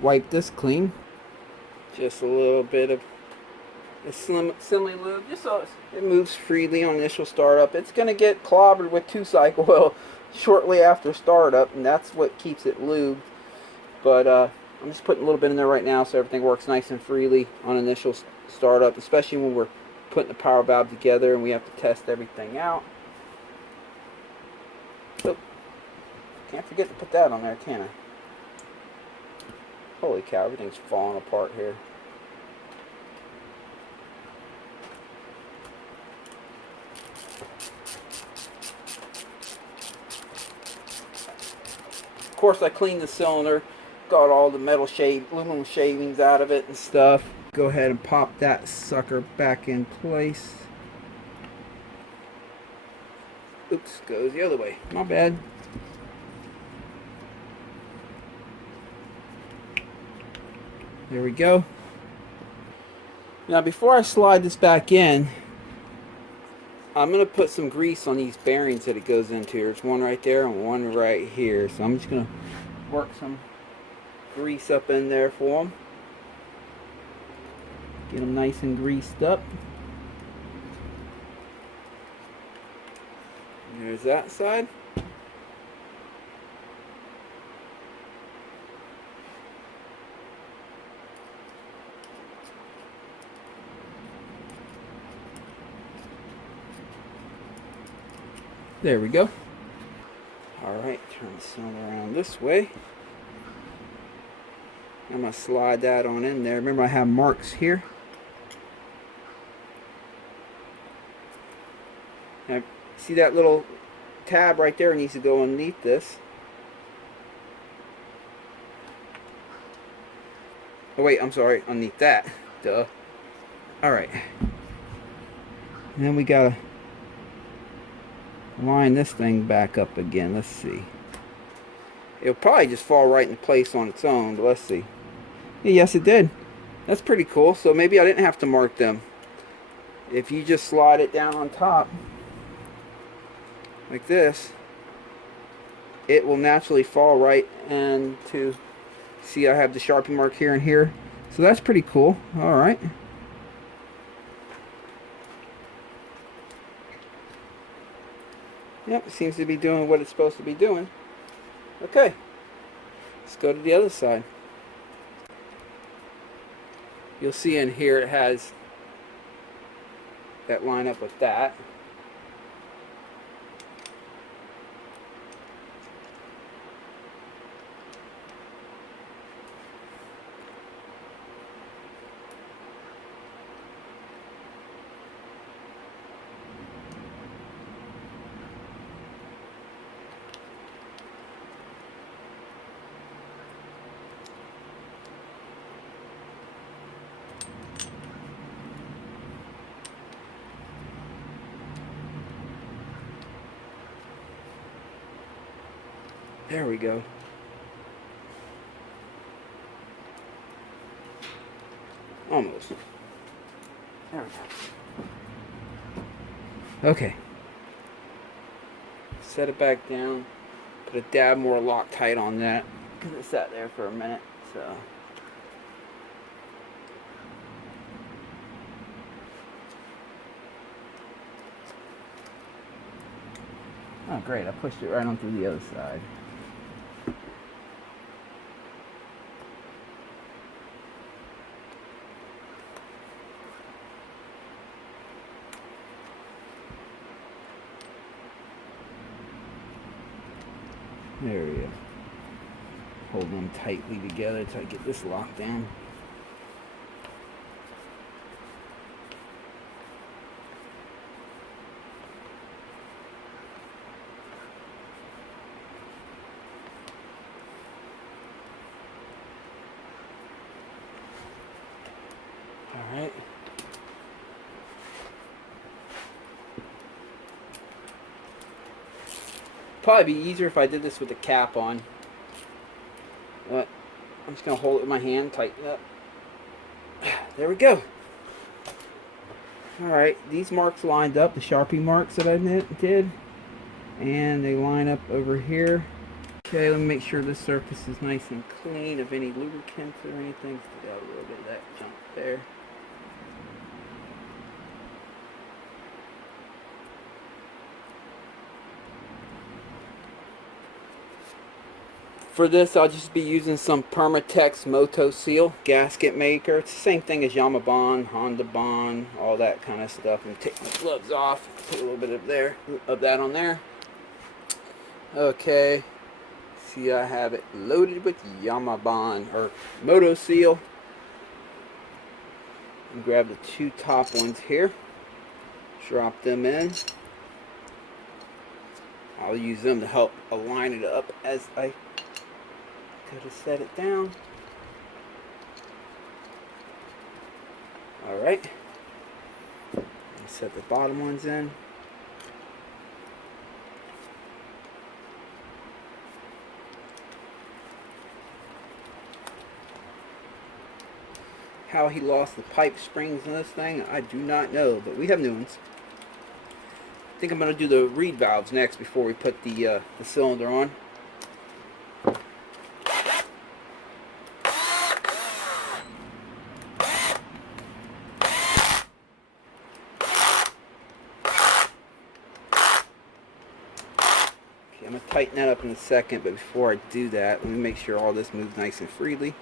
wipe this clean. Just a little bit of assembly lube, just so it moves freely on initial startup. It's going to get clobbered with 2-cycle oil shortly after startup, and that's what keeps it lubed. But I'm just putting a little bit in there right now so everything works nice and freely on initial startup, especially when we're putting the power valve together and we have to test everything out. So, can't forget to put that on there, can I? Holy cow, everything's falling apart here. Of course, I cleaned the cylinder, got all the aluminum shavings out of it and stuff. Go ahead and pop that sucker back in place. Oops, goes the other way. My bad. There we go. Now, before I slide this back in, I'm going to put some grease on these bearings that it goes into. There's one right there and one right here. So I'm just going to work some grease up in there for them. Get them nice and greased up. There's that side. There we go. Alright, turn the cylinder around this way. I'm going to slide that on in there. Remember, I have marks here. Now, see that little tab right there? It needs to go underneath this. Oh wait, I'm sorry, underneath that. Duh. Alright. And then we gotta line this thing back up again. Let's see. It'll probably just fall right into place on its own, but let's see. Yeah, yes, it did. That's pretty cool. So maybe I didn't have to mark them. If you just slide it down on top like this, it will naturally fall right into, see, I have the Sharpie mark here and here, so that's pretty cool. All right, yep, it seems to be doing what it's supposed to be doing. Okay, let's go to the other side. You'll see in here it has that line up with that. There we go. Almost. There we go. Okay. Set it back down. Put a dab more Loctite on that because it sat there for a minute. So. Oh great, I pushed it right onto the other side. There we go. Hold them tightly together until I get this locked down. Alright. Probably be easier if I did this with the cap on. But I'm just going to hold it with my hand, tighten it up. There we go. Alright, these marks lined up, the Sharpie marks that I did. And they line up over here. Okay, let me make sure this surface is nice and clean of any lubricants or anything. Still got a little bit of that junk there. For this, I'll just be using some Permatex Moto Seal gasket maker. It's the same thing as Yamabond, Honda Bond, all that kind of stuff. And take my gloves off. Put a little bit of that on there. Okay. See, I have it loaded with Yamabond or Moto Seal. And grab the two top ones here. Drop them in. I'll use them to help align it up as I gotta set it down. Alright. Set the bottom ones in. How he lost the pipe springs in this thing, I do not know, but we have new ones. I think I'm going to do the reed valves next before we put the cylinder on. I'm going to tighten that up in a second, but before I do that, let me make sure all this moves nice and freely.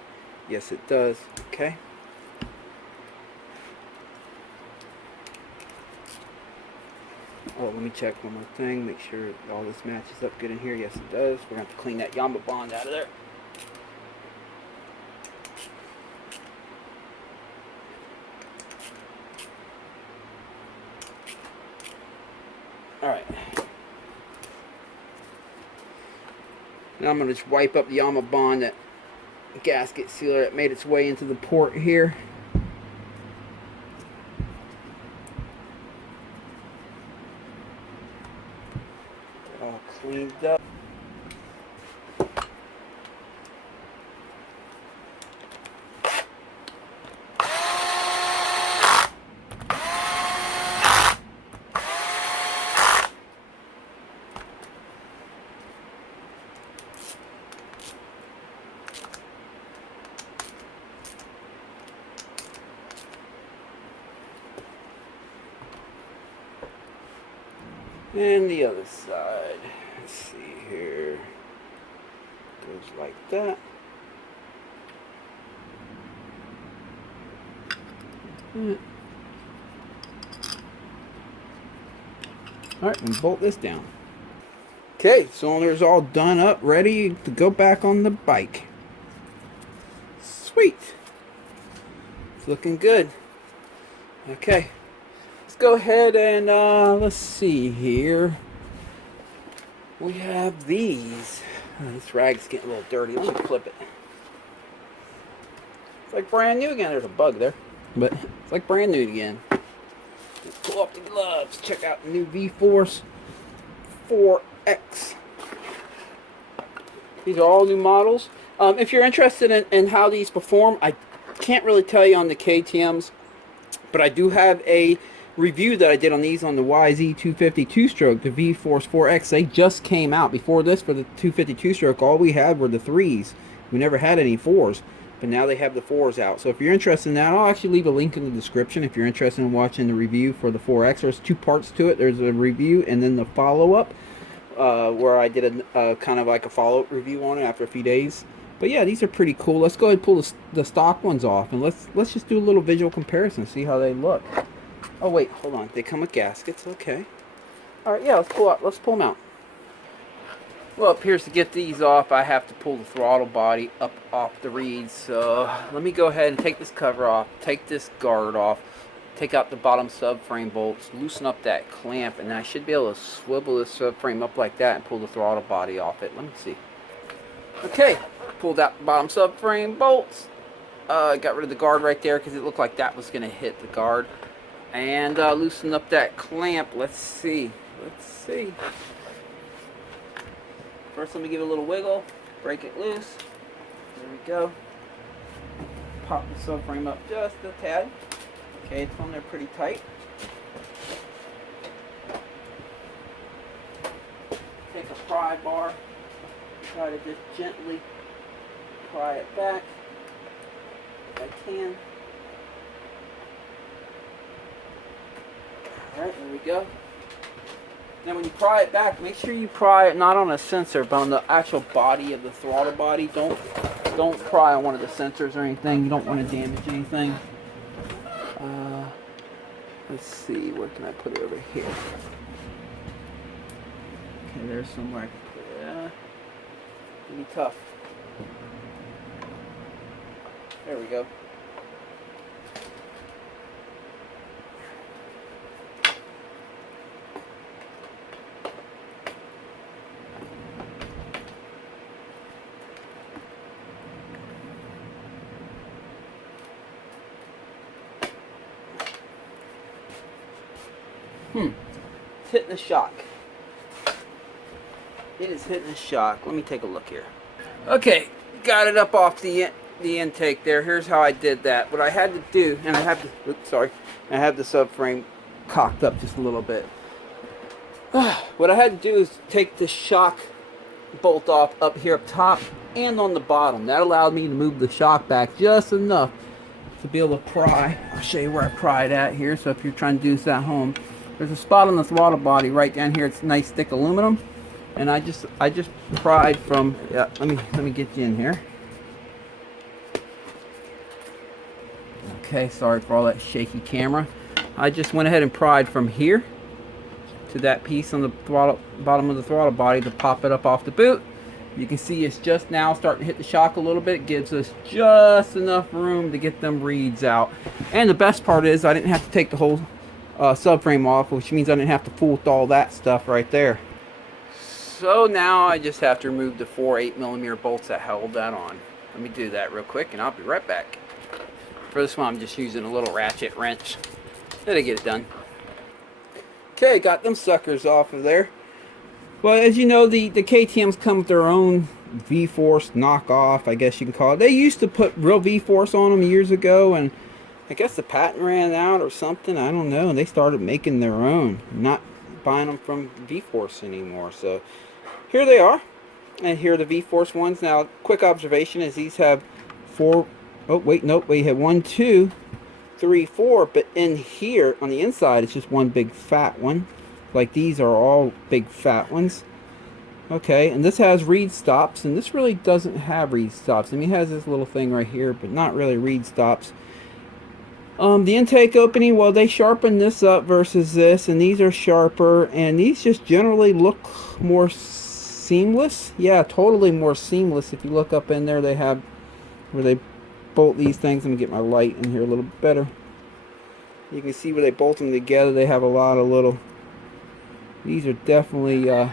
Yes, it does. Okay. Oh, let me check one more thing, make sure all this matches up good in here. Yes, it does. We're going to have to clean that Yamabond out of there. Alright. Now I'm going to just wipe up the Yamabond, that gasket sealer that made its way into the port here. All cleaned up. And the other side, let's see here, goes like that. Alright, and bolt this down. Okay, cylinder's all done up, ready to go back on the bike. Sweet. It's looking good. Okay. Go ahead and let's see here. We have these. Oh, this rag's getting a little dirty. Let me flip it. It's like brand new again. There's a bug there, but it's like brand new again. Let's pull off the gloves. Check out the new V-Force 4X. These are all new models. If you're interested in how these perform, I can't really tell you on the KTMs, but I do have a review that I did on these on the YZ250 two-stroke, the V-Force 4X. They just came out. Before this, for the 250 two-stroke, all we had were the 3s. We never had any 4s, but now they have the 4s out. So if you're interested in that, I'll actually leave a link in the description if you're interested in watching the review for the 4X. There's 2 parts to it. There's a review and then the follow-up, where I did a kind of like a follow-up review on it after a few days. But yeah, these are pretty cool. Let's go ahead and pull the stock ones off, and let's just do a little visual comparison, see how they look. Oh wait, hold on. They come with gaskets. Okay. All right. Yeah, let's pull them out. Well, it appears to get these off, I have to pull the throttle body up off the reeds. So let me go ahead and take this cover off, take this guard off, take out the bottom subframe bolts, loosen up that clamp, and I should be able to swivel this subframe up like that and pull the throttle body off it. Let me see. Okay, pulled out the bottom subframe bolts. Got rid of the guard right there because it looked like that was going to hit the guard. And loosen up that clamp. Let's see. First, let me give it a little wiggle. Break it loose. There we go. Pop the subframe up just a tad. Okay, it's on there pretty tight. Take a pry bar. Try to just gently pry it back if I can. Alright, there we go. Now when you pry it back, make sure you pry it not on a sensor, but on the actual body of the throttle body. Don't pry on one of the sensors or anything. You don't want to damage anything. Let's see, where can I put it over here? Okay, there's somewhere I can put it. It'll be tough. There we go. It's hitting the shock. It is hitting the shock. Let me take a look here. Okay, got it up off the intake there. Here's how I did that. What I had to do, and I have the, oops, sorry, I have the subframe cocked up just a little bit. What I had to do is take the shock bolt off up here up top and on the bottom. That allowed me to move the shock back just enough to be able to pry. I'll show you where I pried at here. So if you're trying to do this at home, there's a spot on the throttle body right down here. It's nice thick aluminum, and I just pried from. Yeah, let me get you in here. Okay, sorry for all that shaky camera. I just went ahead and pried from here to that piece on the throttle, bottom of the throttle body to pop it up off the boot. You can see it's just now starting to hit the shock a little bit. It gives us just enough room to get them reeds out. And the best part is I didn't have to take the whole subframe off, which means I didn't have to fool with all that stuff right there. So now I just have to remove the 4 8mm bolts that held that on. Let me do that real quick and I'll be right back. For this one I'm just using a little ratchet wrench. That'll get it done. Okay, got them suckers off of there. Well, as you know, the KTMs come with their own V-Force knockoff, I guess you can call it. They used to put real V-Force on them years ago, and I guess the patent ran out or something. I don't know. And they started making their own, not buying them from V-Force anymore. So here they are, and here are the V-Force ones. Now, quick observation is these have 4. Oh wait, nope. We have 1, 2, 3, 4. But in here on the inside, it's just one big fat one. Like these are all big fat ones. Okay, and this has reed stops, and this really doesn't have reed stops. I mean, it has this little thing right here, but not really reed stops. The intake opening, well, they sharpened this up versus this, and these are sharper, and these just generally look more seamless. Yeah, totally more seamless. If you look up in there, they have where they bolt these things. Let me get my light in here a little bit better. You can see where they bolt them together. They have a lot of little. These are definitely. You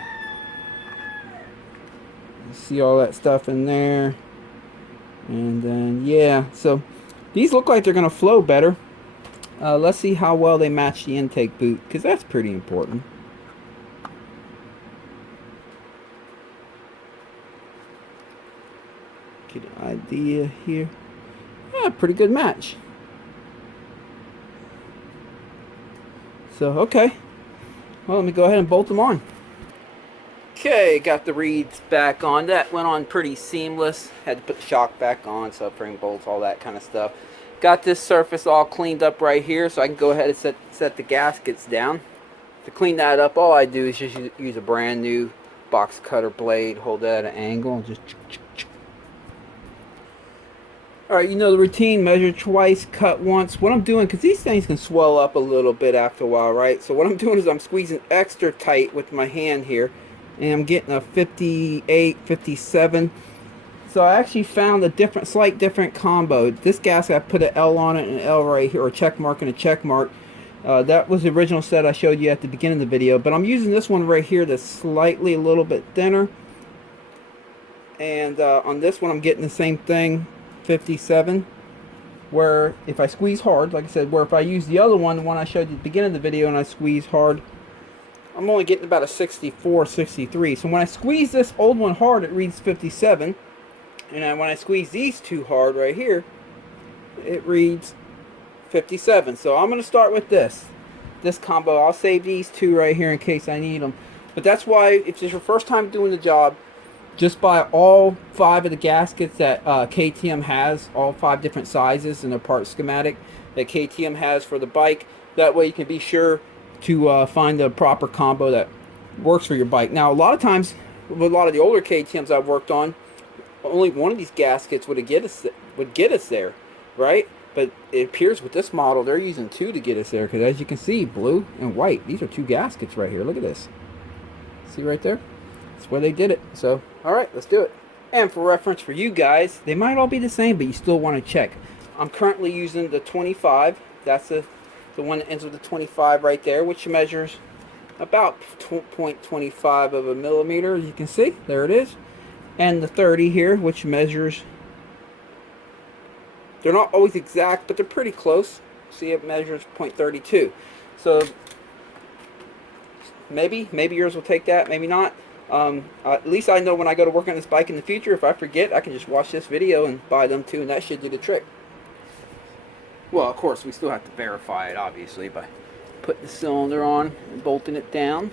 see all that stuff in there, and then yeah, so. These look like they're going to flow better. Let's see how well they match the intake boot, because that's pretty important. Get an idea here. Yeah, pretty good match. So, okay. Well, let me go ahead and bolt them on. Okay, got the reeds back on. That went on pretty seamless. Had to put the shock back on, subframe bolts, all that kind of stuff. Got this surface all cleaned up right here, so I can go ahead and set the gaskets down. To clean that up, all I do is just use a brand new box cutter blade, hold that at an angle, and just... Alright, you know the routine, measure twice, cut once. What I'm doing, because these things can swell up a little bit after a while, right? So what I'm doing is I'm squeezing extra tight with my hand here, and I'm getting a 58, 57. So I actually found a slight different combo. This gasket, I put an L on it and an L right here, or a check mark and a check mark. That was the original set I showed you at the beginning of the video, but I'm using this one right here that's slightly a little bit thinner. And on this one I'm getting the same thing, 57, where if I squeeze hard, like I said, where if I use the other one, the one I showed you at the beginning of the video, and I squeeze hard, I'm only getting about a 64, 63. So when I squeeze this old one hard, it reads 57. And when I squeeze these two hard right here, it reads 57. So I'm going to start with this combo. I'll save these two right here in case I need them. But that's why, if it's your first time doing the job, just buy all 5 of the gaskets that KTM has, all 5 different sizes in the part schematic that KTM has for the bike. That way you can be sure to find the proper combo that works for your bike. Now, a lot of times, with a lot of the older KTMs I've worked on, only one of these gaskets would get us there, right? But it appears with this model, they're using 2 to get us there, because as you can see, blue and white, these are 2 gaskets right here. Look at this. See right there? That's where they did it. So, all right, let's do it. And for reference for you guys, they might all be the same, but you still want to check. I'm currently using the 25. That's the one that ends with the 25 right there, which measures about 0.25 of a millimeter, as you can see. There it is. And the 30 here, which measures, they're not always exact, but they're pretty close. See, it measures 0.32. So maybe yours will take that, maybe not. At least I know when I go to work on this bike in the future, if I forget, I can just watch this video and buy them too, and that should do the trick. Well, of course, we still have to verify it, obviously, by putting the cylinder on and bolting it down.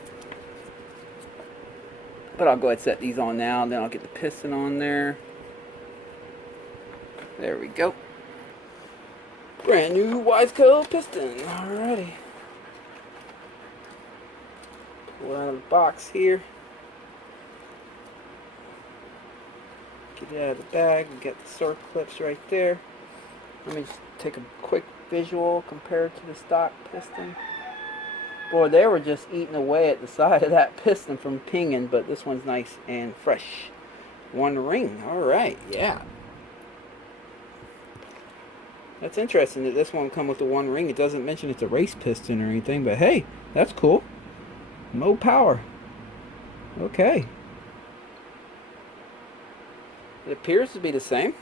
But I'll go ahead and set these on now, and then I'll get the piston on there. There we go. Brand new Wiseco piston. Alrighty. Pull it out of the box here. Get it out of the bag. We got the circ clips right there. Let me just take a quick visual compared to the stock piston. Boy, they were just eating away at the side of that piston from pinging, but this one's nice and fresh. One ring. Alright, yeah. That's interesting that this one come with the one ring. It doesn't mention it's a race piston or anything, but hey, that's cool. No power. Okay. It appears to be the same.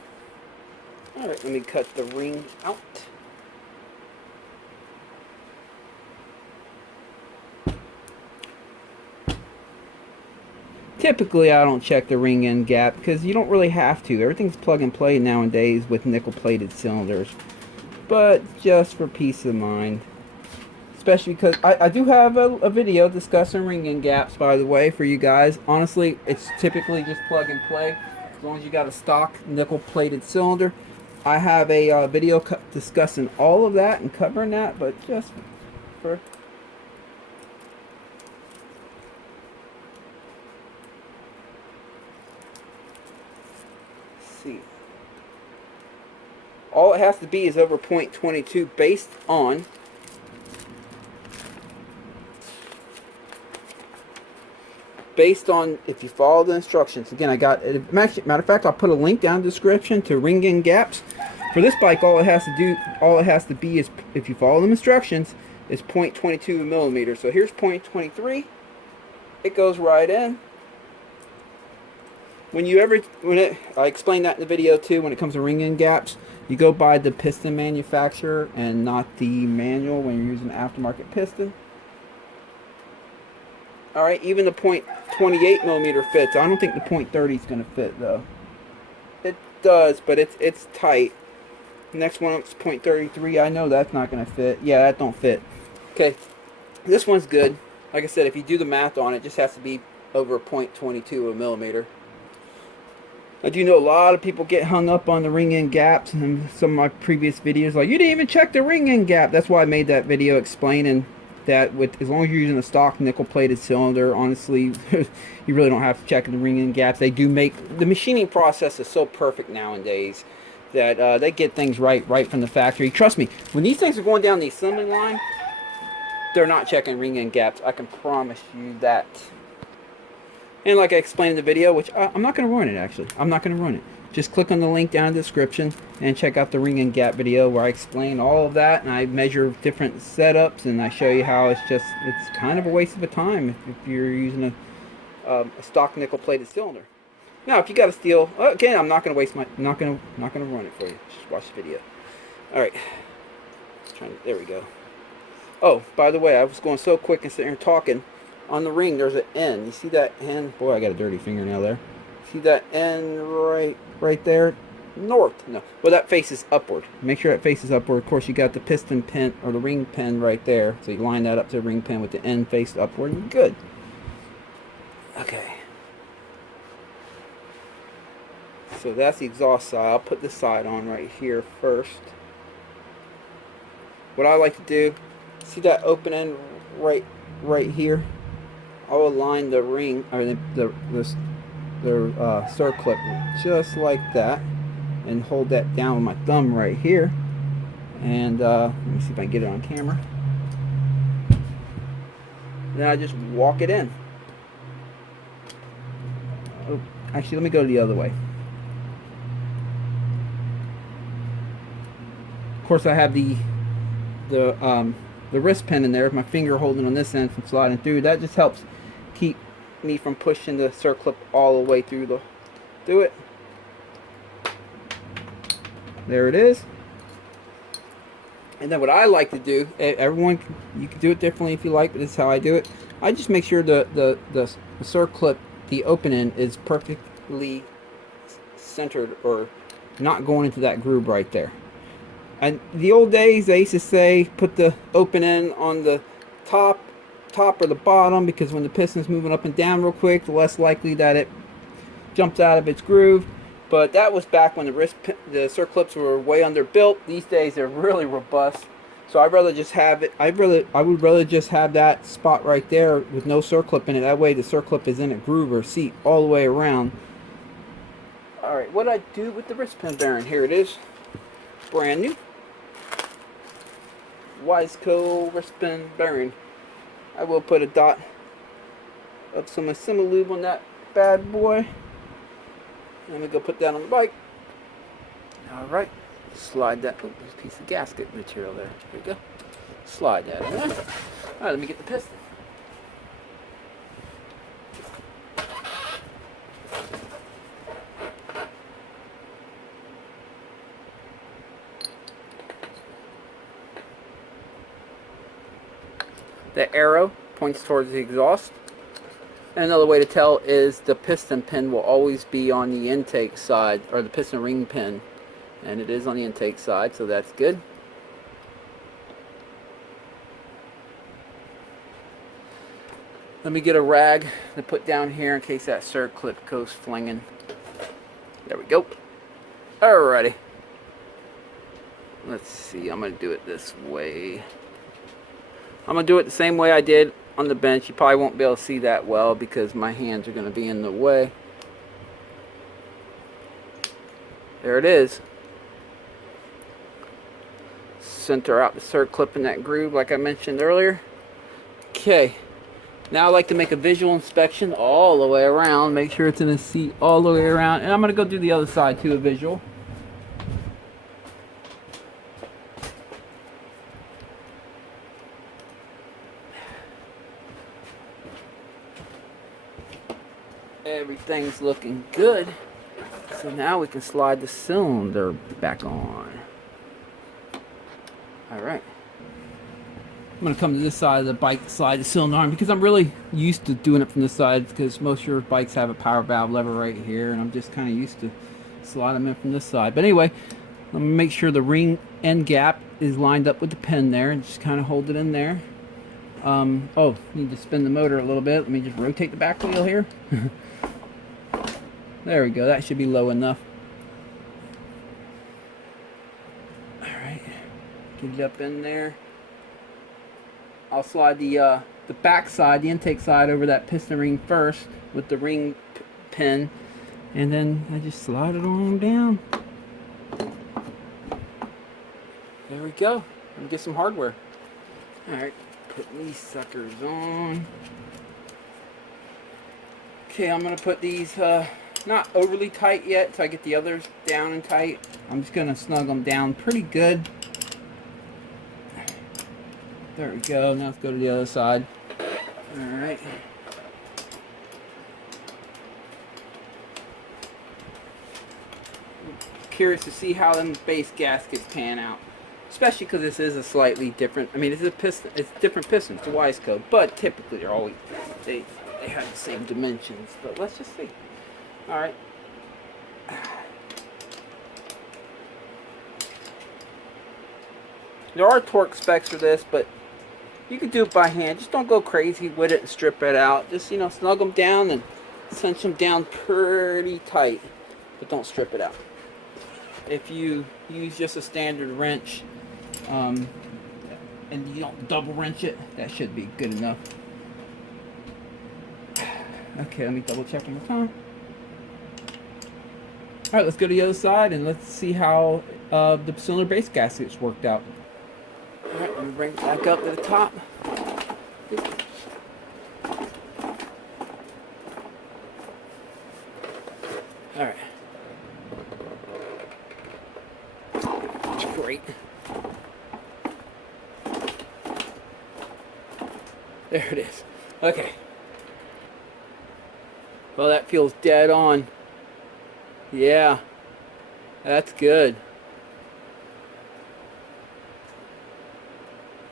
Alright, let me cut the ring out. Typically, I don't check the ring end gap because you don't really have to. Everything's plug and play nowadays with nickel plated cylinders. But just for peace of mind. Especially because I do have a video discussing ring end gaps, by the way, for you guys. Honestly, it's typically just plug and play. As long as you got a stock nickel plated cylinder. I have a video discussing all of that and covering that, but just for... see. All it has to be is over 0.22 based on if you follow the instructions. Again, I got, matter of fact, I'll put a link down in the description to ring end gaps. For this bike, all it has to be is, if you follow the instructions, is 0.22 millimeters. So here's 0.23. It goes right in. I explained that in the video too, when it comes to ring end gaps, you go by the piston manufacturer and not the manual when you're using an aftermarket piston. Alright, even the 0.28 millimeter fits. I don't think the 0.30 is going to fit though. does, but it's tight. Next one is 0.33. I know that's not going to fit. Yeah, that don't fit. Okay, this one's good. Like I said, if you do the math on it, it just has to be over 0.22 of a millimeter. I do know a lot of people get hung up on the ring end gaps, and some of my previous videos like, you didn't even check the ring end gap. That's why I made that video explaining that with, as long as you're using a stock nickel plated cylinder, honestly, you really don't have to check the ring end gaps. They do make, the machining process is so perfect nowadays that they get things right from the factory. Trust me, when these things are going down the assembly line, they're not checking ring end gaps. I can promise you that. And like I explained in the video, which I'm not going to ruin it actually. I'm not going to ruin it. Just click on the link down in the description and check out the ring end gap video where I explain all of that, and I measure different setups, and I show you how it's kind of a waste of a time if you're using a stock nickel plated cylinder. Now, if you got a steel, again, I'm not going to waste my, not going to run it for you. Just watch the video. All right, there we go. Oh, by the way, I was going so quick and sitting here talking. On the ring, there's an N. You see that N? Boy, I got a dirty fingernail there. See that N right there? North. No. Well, that faces upward. Make sure that faces upward. Of course, you got the piston pin or the ring pin right there. So you line that up to the ring pin with the N faced upward. And good. Okay. So that's the exhaust side. I'll put this side on right here first. What I like to do, see that open end right here? I'll align the ring or the circlip just like that, and hold that down with my thumb right here. And let me see if I can get it on camera. Then I just walk it in. Oh, actually, let me go the other way. Of course, I have the wrist pin in there with my finger holding on this end from sliding through. That just helps keep me from pushing the circlip all the way through it. There it is. And then what I like to do, everyone, you can do it differently if you like, but this is how I do it. I just make sure the circlip, the open end, is perfectly centered or not going into that groove right there. And the old days, they used to say put the open end on the top or the bottom, because when the piston's moving up and down real quick, the less likely that it jumps out of its groove. But that was back when the circlips were way underbuilt. These days they're really robust. So I'd rather just have it. I would rather just have that spot right there with no circlip in it. That way the circlip is in a groove or seat all the way around. All right, what I do with the wrist pin bearing? Here it is, brand new. Wiseco wrist pin bearing. I will put a dot of some Assimi-Lube on that bad boy. Let me go put that on the bike. Alright. Slide that. Oh, there's a piece of gasket material there. There we go. Slide that in there. Alright, let me get the piston. The arrow points towards the exhaust. And another way to tell is the piston pin will always be on the intake side, or the piston ring pin. And it is on the intake side, so that's good. Let me get a rag to put down here in case that circlip goes flinging. There we go. Alrighty. Let's see, I'm going to do it this way. I'm going to do it the same way I did on the bench. You probably won't be able to see that well because my hands are going to be in the way. There it is. Center out the circlip in that groove like I mentioned earlier. Okay. Now I like to make a visual inspection all the way around. Make sure it's in a seat all the way around. And I'm going to go do the other side too, a visual. Everything's looking good. So now we can slide the cylinder back on. Alright. I'm going to come to this side of the bike to slide the cylinder on because I'm really used to doing it from this side because most of your bikes have a power valve lever right here, and I'm just kind of used to slide them in from this side. But anyway, let me make sure the ring end gap is lined up with the pin there, and just kind of hold it in there. Oh, need to spin the motor a little bit. Let me just rotate the back wheel here. There we go. That should be low enough. All right, get it up in there. I'll slide the back side, the intake side, over that piston ring first with the ring pin, and then I just slide it on down. There we go. Let me get some hardware. All right, put these suckers on. Okay, I'm gonna put these not overly tight yet till I get the others down and tight. I'm just gonna snug them down pretty good. There we go. Now let's go to the other side. All right. Curious to see how them base gaskets pan out, especially because this is a slightly different. I mean, it's a piston. It's different pistons. It's a Wise code, but typically they're always they have the same dimensions. But let's just see. All right. There are torque specs for this, but you can do it by hand. Just don't go crazy with it and strip it out. Just, you know, snug them down and cinch them down pretty tight, but don't strip it out. If you use just a standard wrench and you don't double wrench it, that should be good enough. Okay, let me double check one more time. All right, let's go to the other side and let's see how the cylinder base gaskets worked out. All right, let me bring it back up to the top. All right. That's great. There it is. Okay. Well, that feels dead on. Yeah, that's good.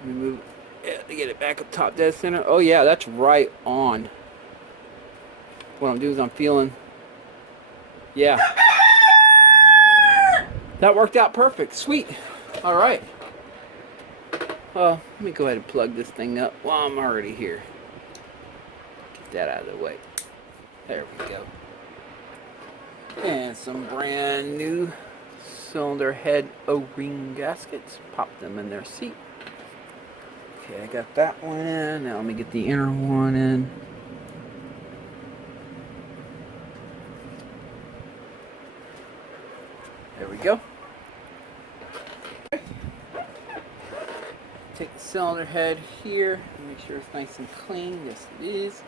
Let me move it to get it back up top, dead center. Oh yeah, that's right on. What I'm doing is I'm feeling, yeah. That worked out perfect. Sweet. All right. Let me go ahead and plug this thing up while I'm already here. Get that out of the way. There we go. And some brand new cylinder head O-ring gaskets. Pop them in their seat. Okay, I got that one in. Now let me get the inner one in. There we go. Take the cylinder head here. Make sure it's nice and clean. Yes, it is.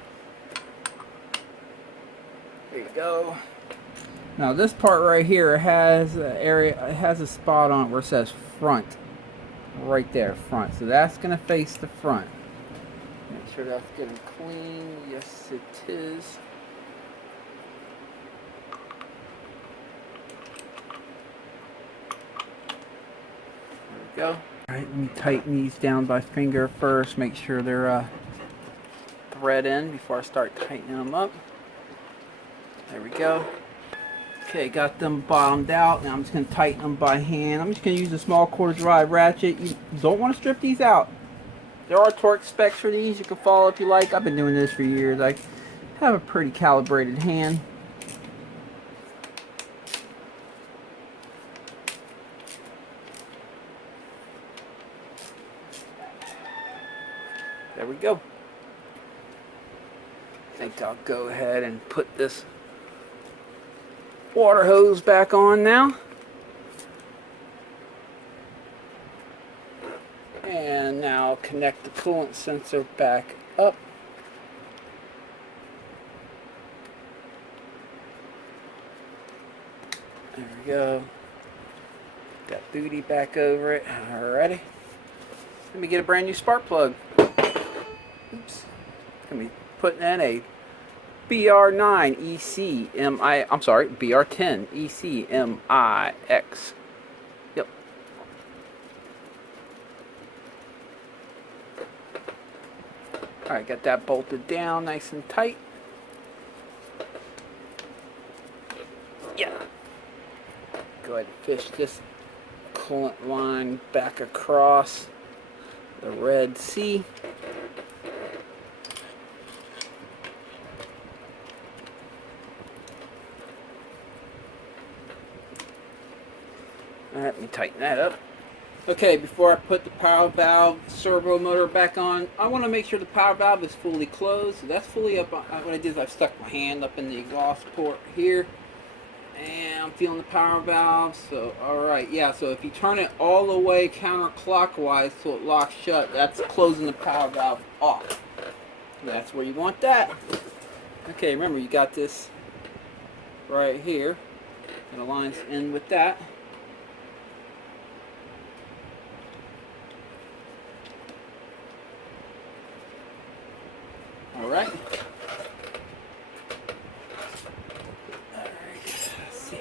There you go. Now this part right here has an area, it has a spot on it where it says front. Right there, front. So that's going to face the front. Make sure that's getting clean. Yes, it is. There we go. Alright, let me tighten these down by finger first. Make sure they're thread in before I start tightening them up. There we go. Okay, got them bottomed out. Now I'm just going to tighten them by hand. I'm just going to use a small quarter drive ratchet. You don't want to strip these out. There are torque specs for these. You can follow if you like. I've been doing this for years. I have a pretty calibrated hand. There we go. I think I'll go ahead and put this water hose back on now. And now connect the coolant sensor back up. There we go. Got booty back over it. Alrighty. Let me get a brand new spark plug. Oops. Gonna be putting in a BR9 ECMI. I'm sorry, BR10 ECMIX. Yep. Alright, got that bolted down nice and tight. Yeah. ahead and fish this coolant line back across the Red Sea. Alright, let me tighten that up. Okay, before I put the power valve servo motor back on, I want to make sure the power valve is fully closed. So that's fully up. What I did is I stuck my hand up in the exhaust port here, and I'm feeling the power valve. So, alright, yeah, so if you turn it all the way counterclockwise so it locks shut, that's closing the power valve off. That's where you want that. Okay, remember you got this right here. It aligns in with that. Alright. Let's see.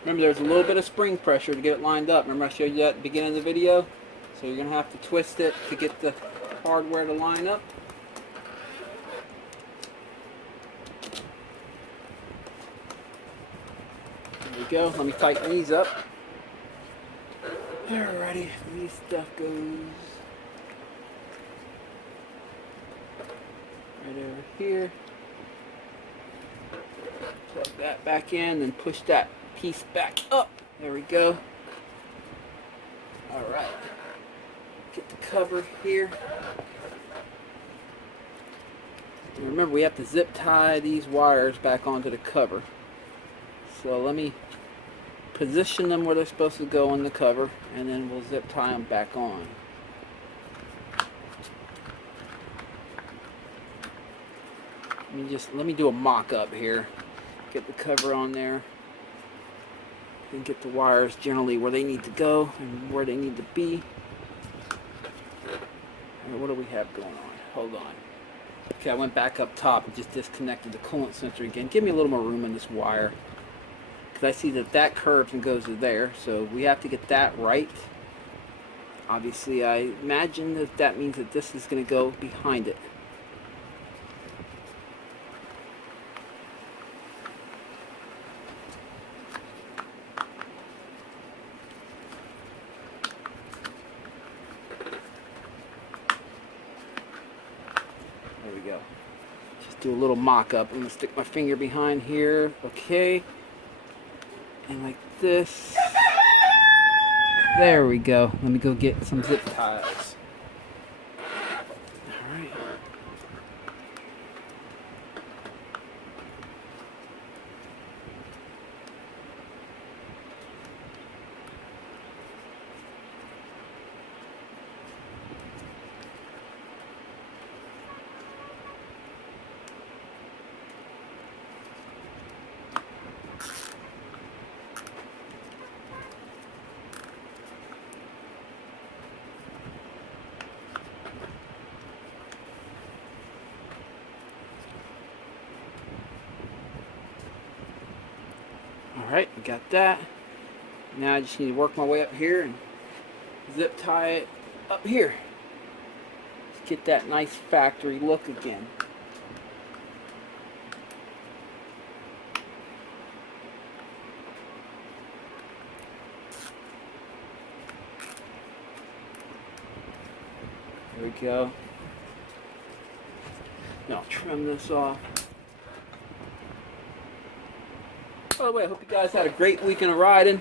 Remember, there's a little bit of spring pressure to get it lined up. Remember I showed you that at the beginning of the video? So you're going to have to twist it to get the hardware to line up. There we go. Let me tighten these up. Alrighty, these stuff goes right over here. Plug that back in and push that piece back up. There we go. Alright. Get the cover here. And remember, we have to zip tie these wires back onto the cover. So let me position them where they're supposed to go on the cover, and then we'll zip tie them back on. Let me do a mock-up here. Get the cover on there and get the wires generally where they need to go and where they need to be. Right, what do we have going on? Hold on. Okay, I went back up top and just disconnected the coolant sensor again. Give me a little more room in this wire, because I see that that curves and goes to there, so we have to get that right. Obviously, I imagine that that means that this is going to go behind it. There we go. Just do a little mock-up. I'm going to stick my finger behind here. Okay. And like this. There we go. Let me go get some zip ties. Alright. Alright, we got that. Now I just need to work my way up here and zip tie it up here. Let's get that nice factory look again. There we go. Now I'll trim this off. By the way, I hope you guys had a great weekend of riding.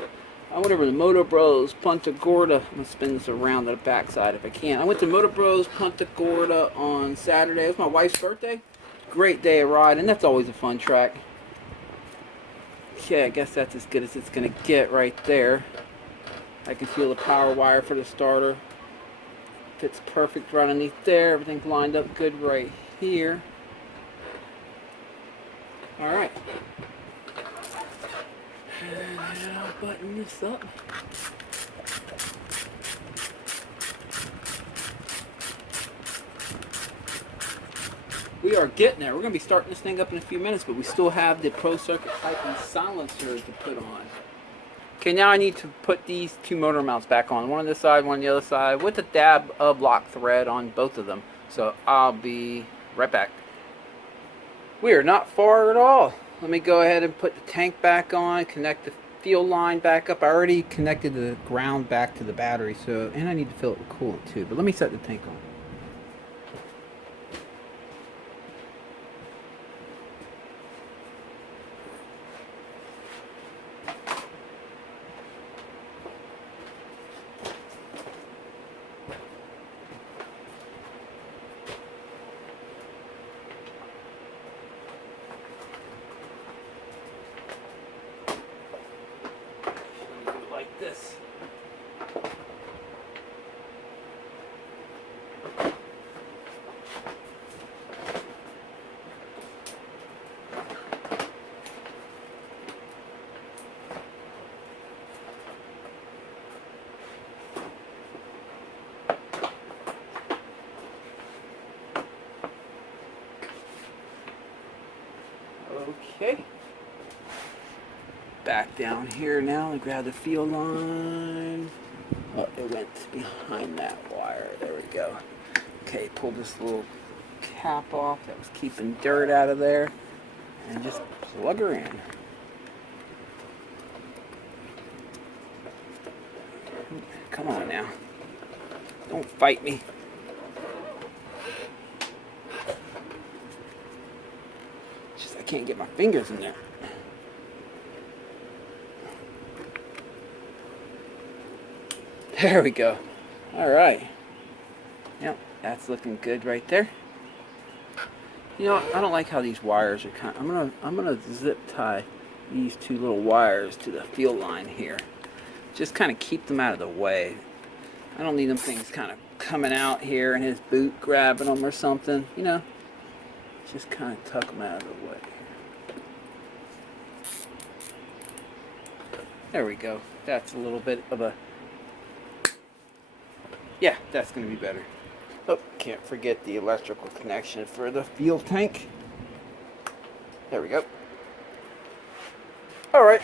I went over to Moto Bros Punta Gorda. I'm going to spin this around to the backside if I can. I went to Moto Bros Punta Gorda on Saturday. It was my wife's birthday. Great day of riding. That's always a fun track. Okay, I guess that's as good as it's going to get right there. I can feel the power wire for the starter. Fits perfect right underneath there. Everything's lined up good right here. Alright. And I'll button this up. We are getting there. We're going to be starting this thing up in a few minutes, but we still have the Pro Circuit Type E silencer to put on. Okay, now I need to put these two motor mounts back on. One on this side, one on the other side, with a dab of lock thread on both of them. So I'll be right back. We are not far at all. let me go ahead and put the tank back on, connect the fuel line back up. I already connected the ground back to the battery, so, and I need to fill it with coolant too, but let me set the tank on. This. Okay. Back down here now and grab the fuel line. Oh, it went behind that wire. There we go. Okay, pull this little cap off that was keeping dirt out of there and just plug her in. Come on now. Don't fight me. It's just I can't get my fingers in there. There we go. All right. Yep, that's looking good right there. You know, I don't like how these wires are kind of, I'm gonna zip tie these two little wires to the fuel line here. Just kind of keep them out of the way. I don't need them things kind of coming out here and his boot grabbing them or something. You know, just kind of tuck them out of the way. There we go. That's a little bit of a, yeah, that's going to be better. Oh, can't forget the electrical connection for the fuel tank. There we go. Alright.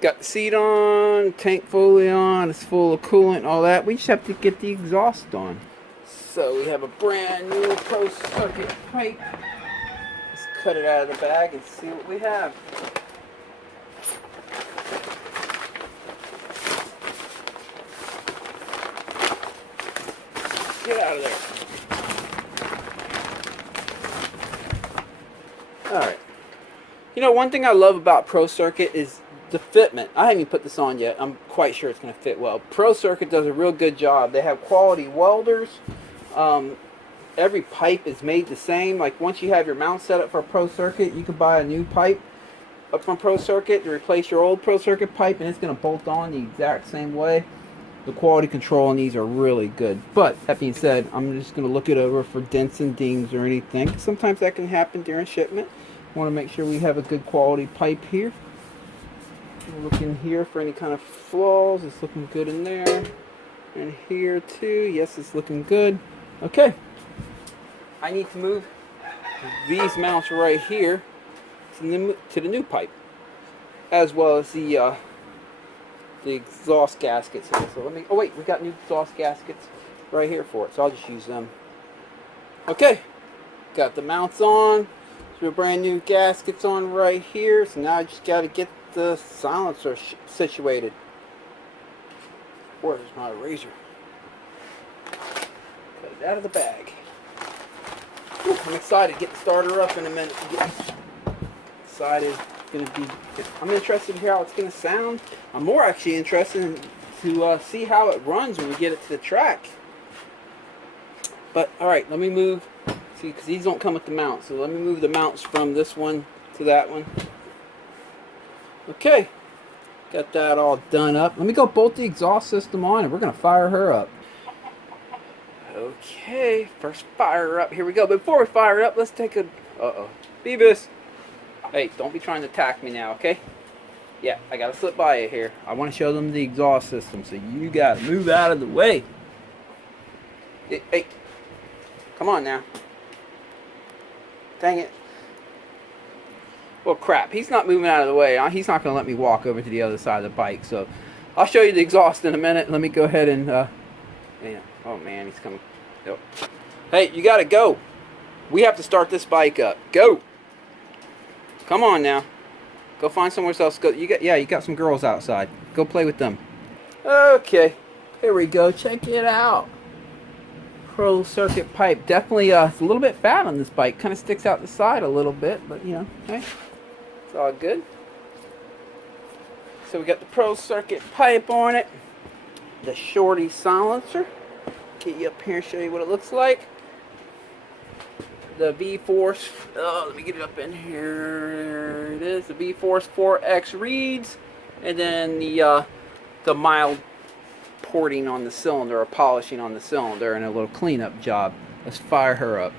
Got the seat on, tank fully on, it's full of coolant and all that. We just have to get the exhaust on. So we have a brand new Pro Circuit pipe. Let's cut it out of the bag and see what we have. Get out of there. Alright. You know, one thing I love about Pro Circuit is the fitment. I haven't even put this on yet. I'm quite sure it's going to fit well. Pro Circuit does a real good job. They have quality welders. Every pipe is made the same. Like once you have your mount set up for Pro Circuit, you can buy a new pipe up from Pro Circuit to replace your old Pro Circuit pipe, and it's going to bolt on the exact same way. The quality control on these are really good. But that being said, I'm just going to look it over for dents and dings or anything. Sometimes that can happen during shipment. Want to make sure we have a good quality pipe here. We'll look in here for any kind of flaws. It's looking good in there. And here too. Yes, it's looking good. Okay. I need to move these mounts right here to the new pipe, as well as the exhaust gaskets here. So let me, oh wait, we got new exhaust gaskets right here for it, so I'll just use them. Okay, got the mounts on, so brand new gaskets on right here. So now I just got to get the silencer situated. Where's my razor? Cut it out of the bag. Whew, I'm excited to get the starter up in a minute. Excited. I'm interested to hear how it's going to sound. I'm more actually interested to see how it runs when we get it to the track. But alright, let me move. See, because these don't come with the mount. So let me move the mounts from this one to that one. Okay. Got that all done up. Let me go bolt the exhaust system on and we're going to fire her up. Okay. First fire her up. Here we go. Before we fire it up, let's take a... Uh-oh. Beavis. Hey, don't be trying to attack me now, okay? Yeah, I gotta slip by you here. I want to show them the exhaust system, so you gotta move out of the way. Hey, come on now. Dang it. Well, crap. He's not moving out of the way. He's not gonna let me walk over to the other side of the bike. So, I'll show you the exhaust in a minute. Let me go ahead and. Yeah. Oh man, he's coming. Oh. Hey, you gotta go. We have to start this bike up. Go. Come on now. Go find somewhere else. Go. You got some girls outside. Go play with them. Okay. Here we go. Check it out. Closed circuit pipe. Definitely it's a little bit fat on this bike. Kind of sticks out the side a little bit, but you know, hey, it's all good. So we got the closed circuit pipe on it. The shorty silencer. Get you up here and show you what it looks like. The V-Force, let me get it up in here. There it is. The V-Force 4X reeds, and then the mild porting on the cylinder, or polishing on the cylinder, and a little cleanup job. Let's fire her up.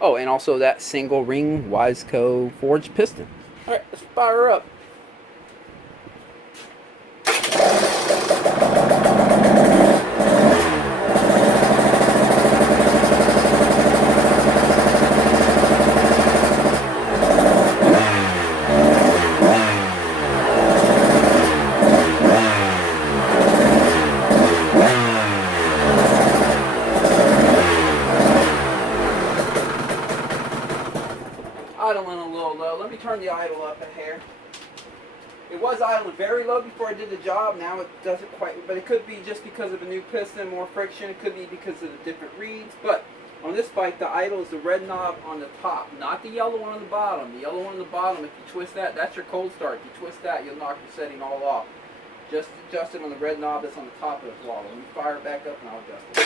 Oh, and also that single ring Wiseco forged piston. All right, let's fire her up. Idling a little low. Let me turn the idle up a hair. It was idling very low before I did the job. Now it doesn't quite, but it could be just because of a new piston, more friction. It could be because of the different reeds. But on this bike, the idle is the red knob on the top, not the yellow one on the bottom. The yellow one on the bottom, if you twist that, that's your cold start. If you twist that, you'll knock your setting all off. Just adjust it on the red knob that's on the top of the throttle. Let me fire it back up and I'll adjust it.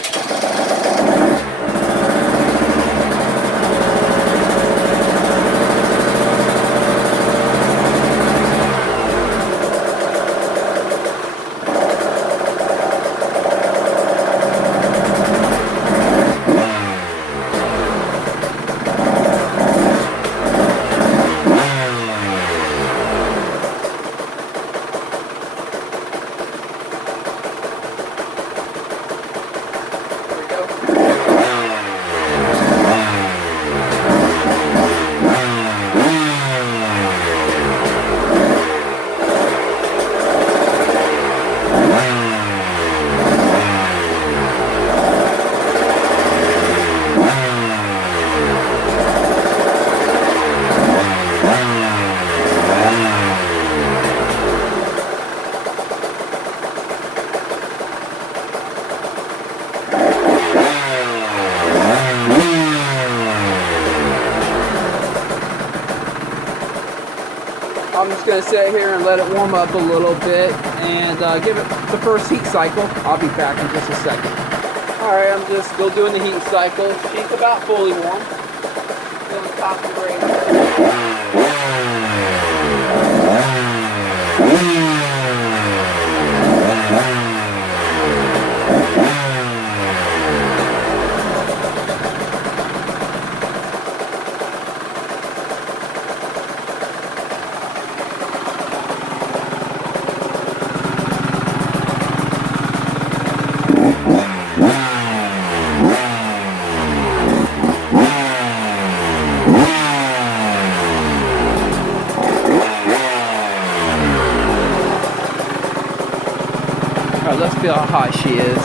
I'm just going to sit here and let it warm up a little bit and give it the first heat cycle. I'll be back in just a second. Alright, I'm just still doing the heat cycle. She's about fully warm. Still the top of the radiator. Let's feel how hot she is.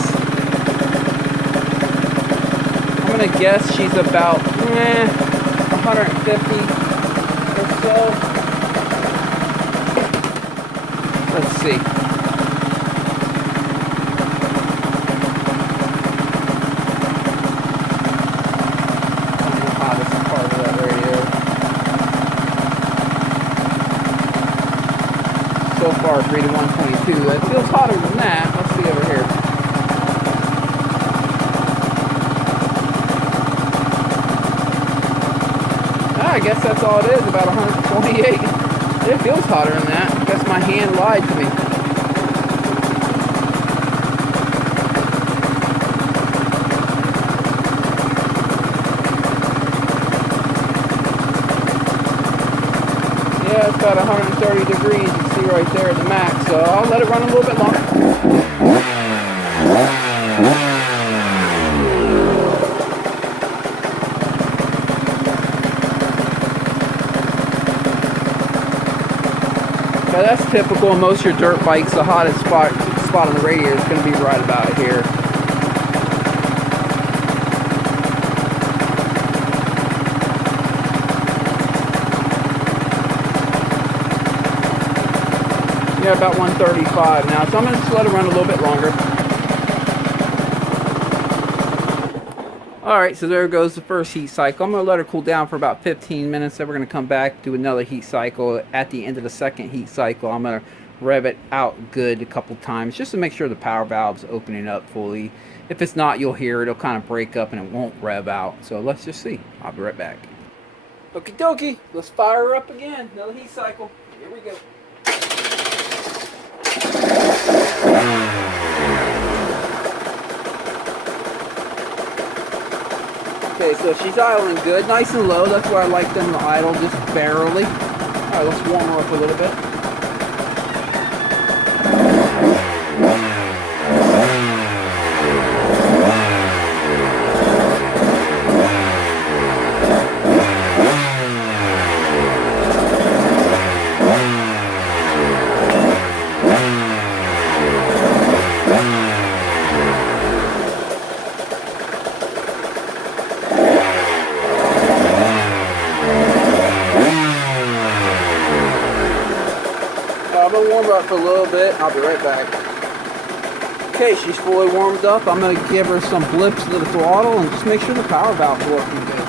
I'm gonna guess she's about 150 or so. Let's see. I don't know the hottest part of that radio. So far, it's rated 122. It feels hotter than that. Let's see over here. I guess that's all it is, about 128. It feels hotter than that. I guess my hand lied to me. Yeah, it's about 130 degrees. You can see right there at the max. So I'll let it run a little bit longer. Now that's typical in most of your dirt bikes. The hottest spot on the radiator is going to be right about here. at about 135 now, so I'm going to just let it run a little bit longer. Alright, so there goes the first heat cycle. I'm going to let her cool down for about 15 minutes. Then we're going to come back, do another heat cycle. At the end of the second heat cycle, I'm going to rev it out good a couple times just to make sure the power valve's opening up fully. If it's not, you'll hear it'll kind of break up and it won't rev out. So let's just see. I'll be right back. Okie dokie, let's fire her up again. Another heat cycle. Here we go. Okay, so she's idling good, nice and low. That's where I like them to idle, just barely. Alright, let's warm her up a little bit. I'm going to warm her up for a little bit. I'll be right back. Okay, she's fully warmed up. I'm going to give her some blips to the throttle and just make sure the power valve's working good.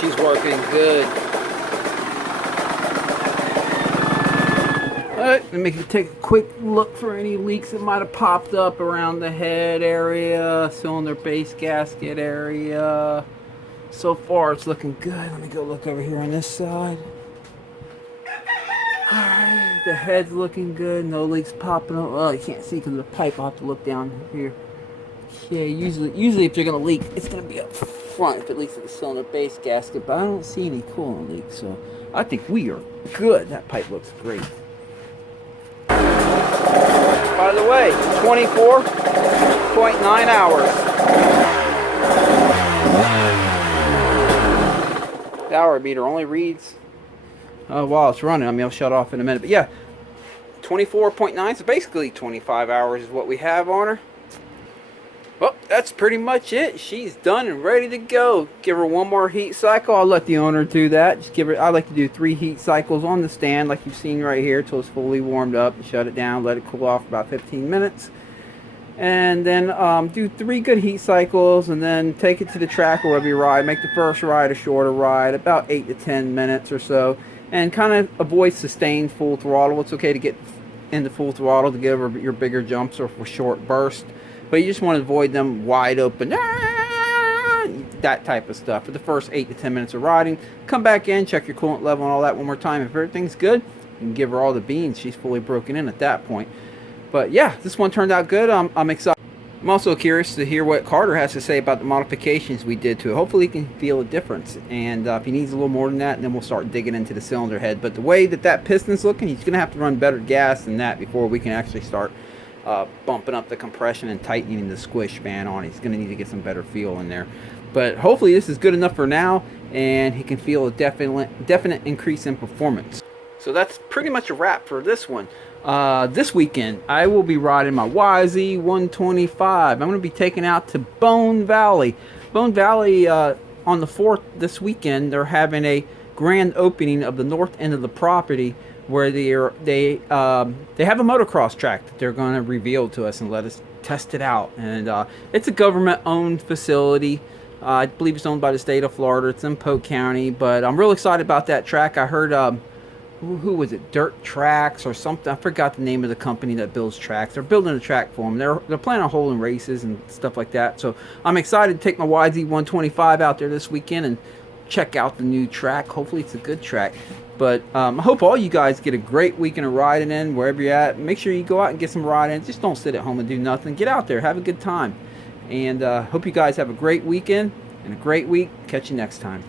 She's working good. Alright, let me take a quick look for any leaks that might have popped up around the head area, cylinder base gasket area. So far it's looking good. Let me go look over here on this side. Alright, the head's looking good. No leaks popping up. Oh, you can't see because of the pipe. I'll have to look down here. Yeah, usually if you're going to leak, it's going to be up front if it leaks at the cylinder base gasket. But I don't see any coolant leaks, so I think we are good. That pipe looks great. By the way, 24.9 hours. The hour meter only reads while it's running. I mean, I'll shut off in a minute. But yeah, 24.9, so basically 25 hours is what we have on her. Well, that's pretty much it. She's done and ready to go. Give her one more heat cycle. I'll let the owner do that. Just give her. I like to do 3 heat cycles on the stand, like you've seen right here, till it's fully warmed up. And shut it down. Let it cool off for about 15 minutes, and then do 3 good heat cycles, and then take it to the track or wherever you ride. Make the first ride a shorter ride, about 8 to 10 minutes or so, and kind of avoid sustained full throttle. It's okay to get into full throttle to give her your bigger jumps or for short bursts. But you just want to avoid them wide open, that type of stuff. For the first 8 to 10 minutes of riding, come back in, check your coolant level and all that one more time. If everything's good, you can give her all the beans. She's fully broken in at that point. But yeah, this one turned out good. I'm excited. I'm also curious to hear what Carter has to say about the modifications we did to it. Hopefully he can feel a difference. And if he needs a little more than that, then we'll start digging into the cylinder head. But the way that piston's looking, he's going to have to run better gas than that before we can actually start bumping up the compression and tightening the squish band on. He's going to need to get some better feel in there, but hopefully this is good enough for now, and he can feel a definite increase in performance. So that's pretty much a wrap for this one. This weekend I will be riding my YZ125. I'm going to be taking out to Bone Valley. Bone Valley on the 4th this weekend. They're having a grand opening of the north end of the property, where they have a motocross track that they're going to reveal to us and let us test it out. And it's a government-owned facility. I believe it's owned by the state of Florida. It's in Polk County, but I'm real excited about that track. I heard, who was it? Dirt Tracks or something. I forgot the name of the company that builds tracks. They're building a track for them. They're planning on holding races and stuff like that. So I'm excited to take my YZ125 out there this weekend and check out the new track. Hopefully it's a good track. But I hope all you guys get a great weekend of riding in, wherever you're at. Make sure you go out and get some riding. Just don't sit at home and do nothing. Get out there. Have a good time. And hope you guys have a great weekend and a great week. Catch you next time.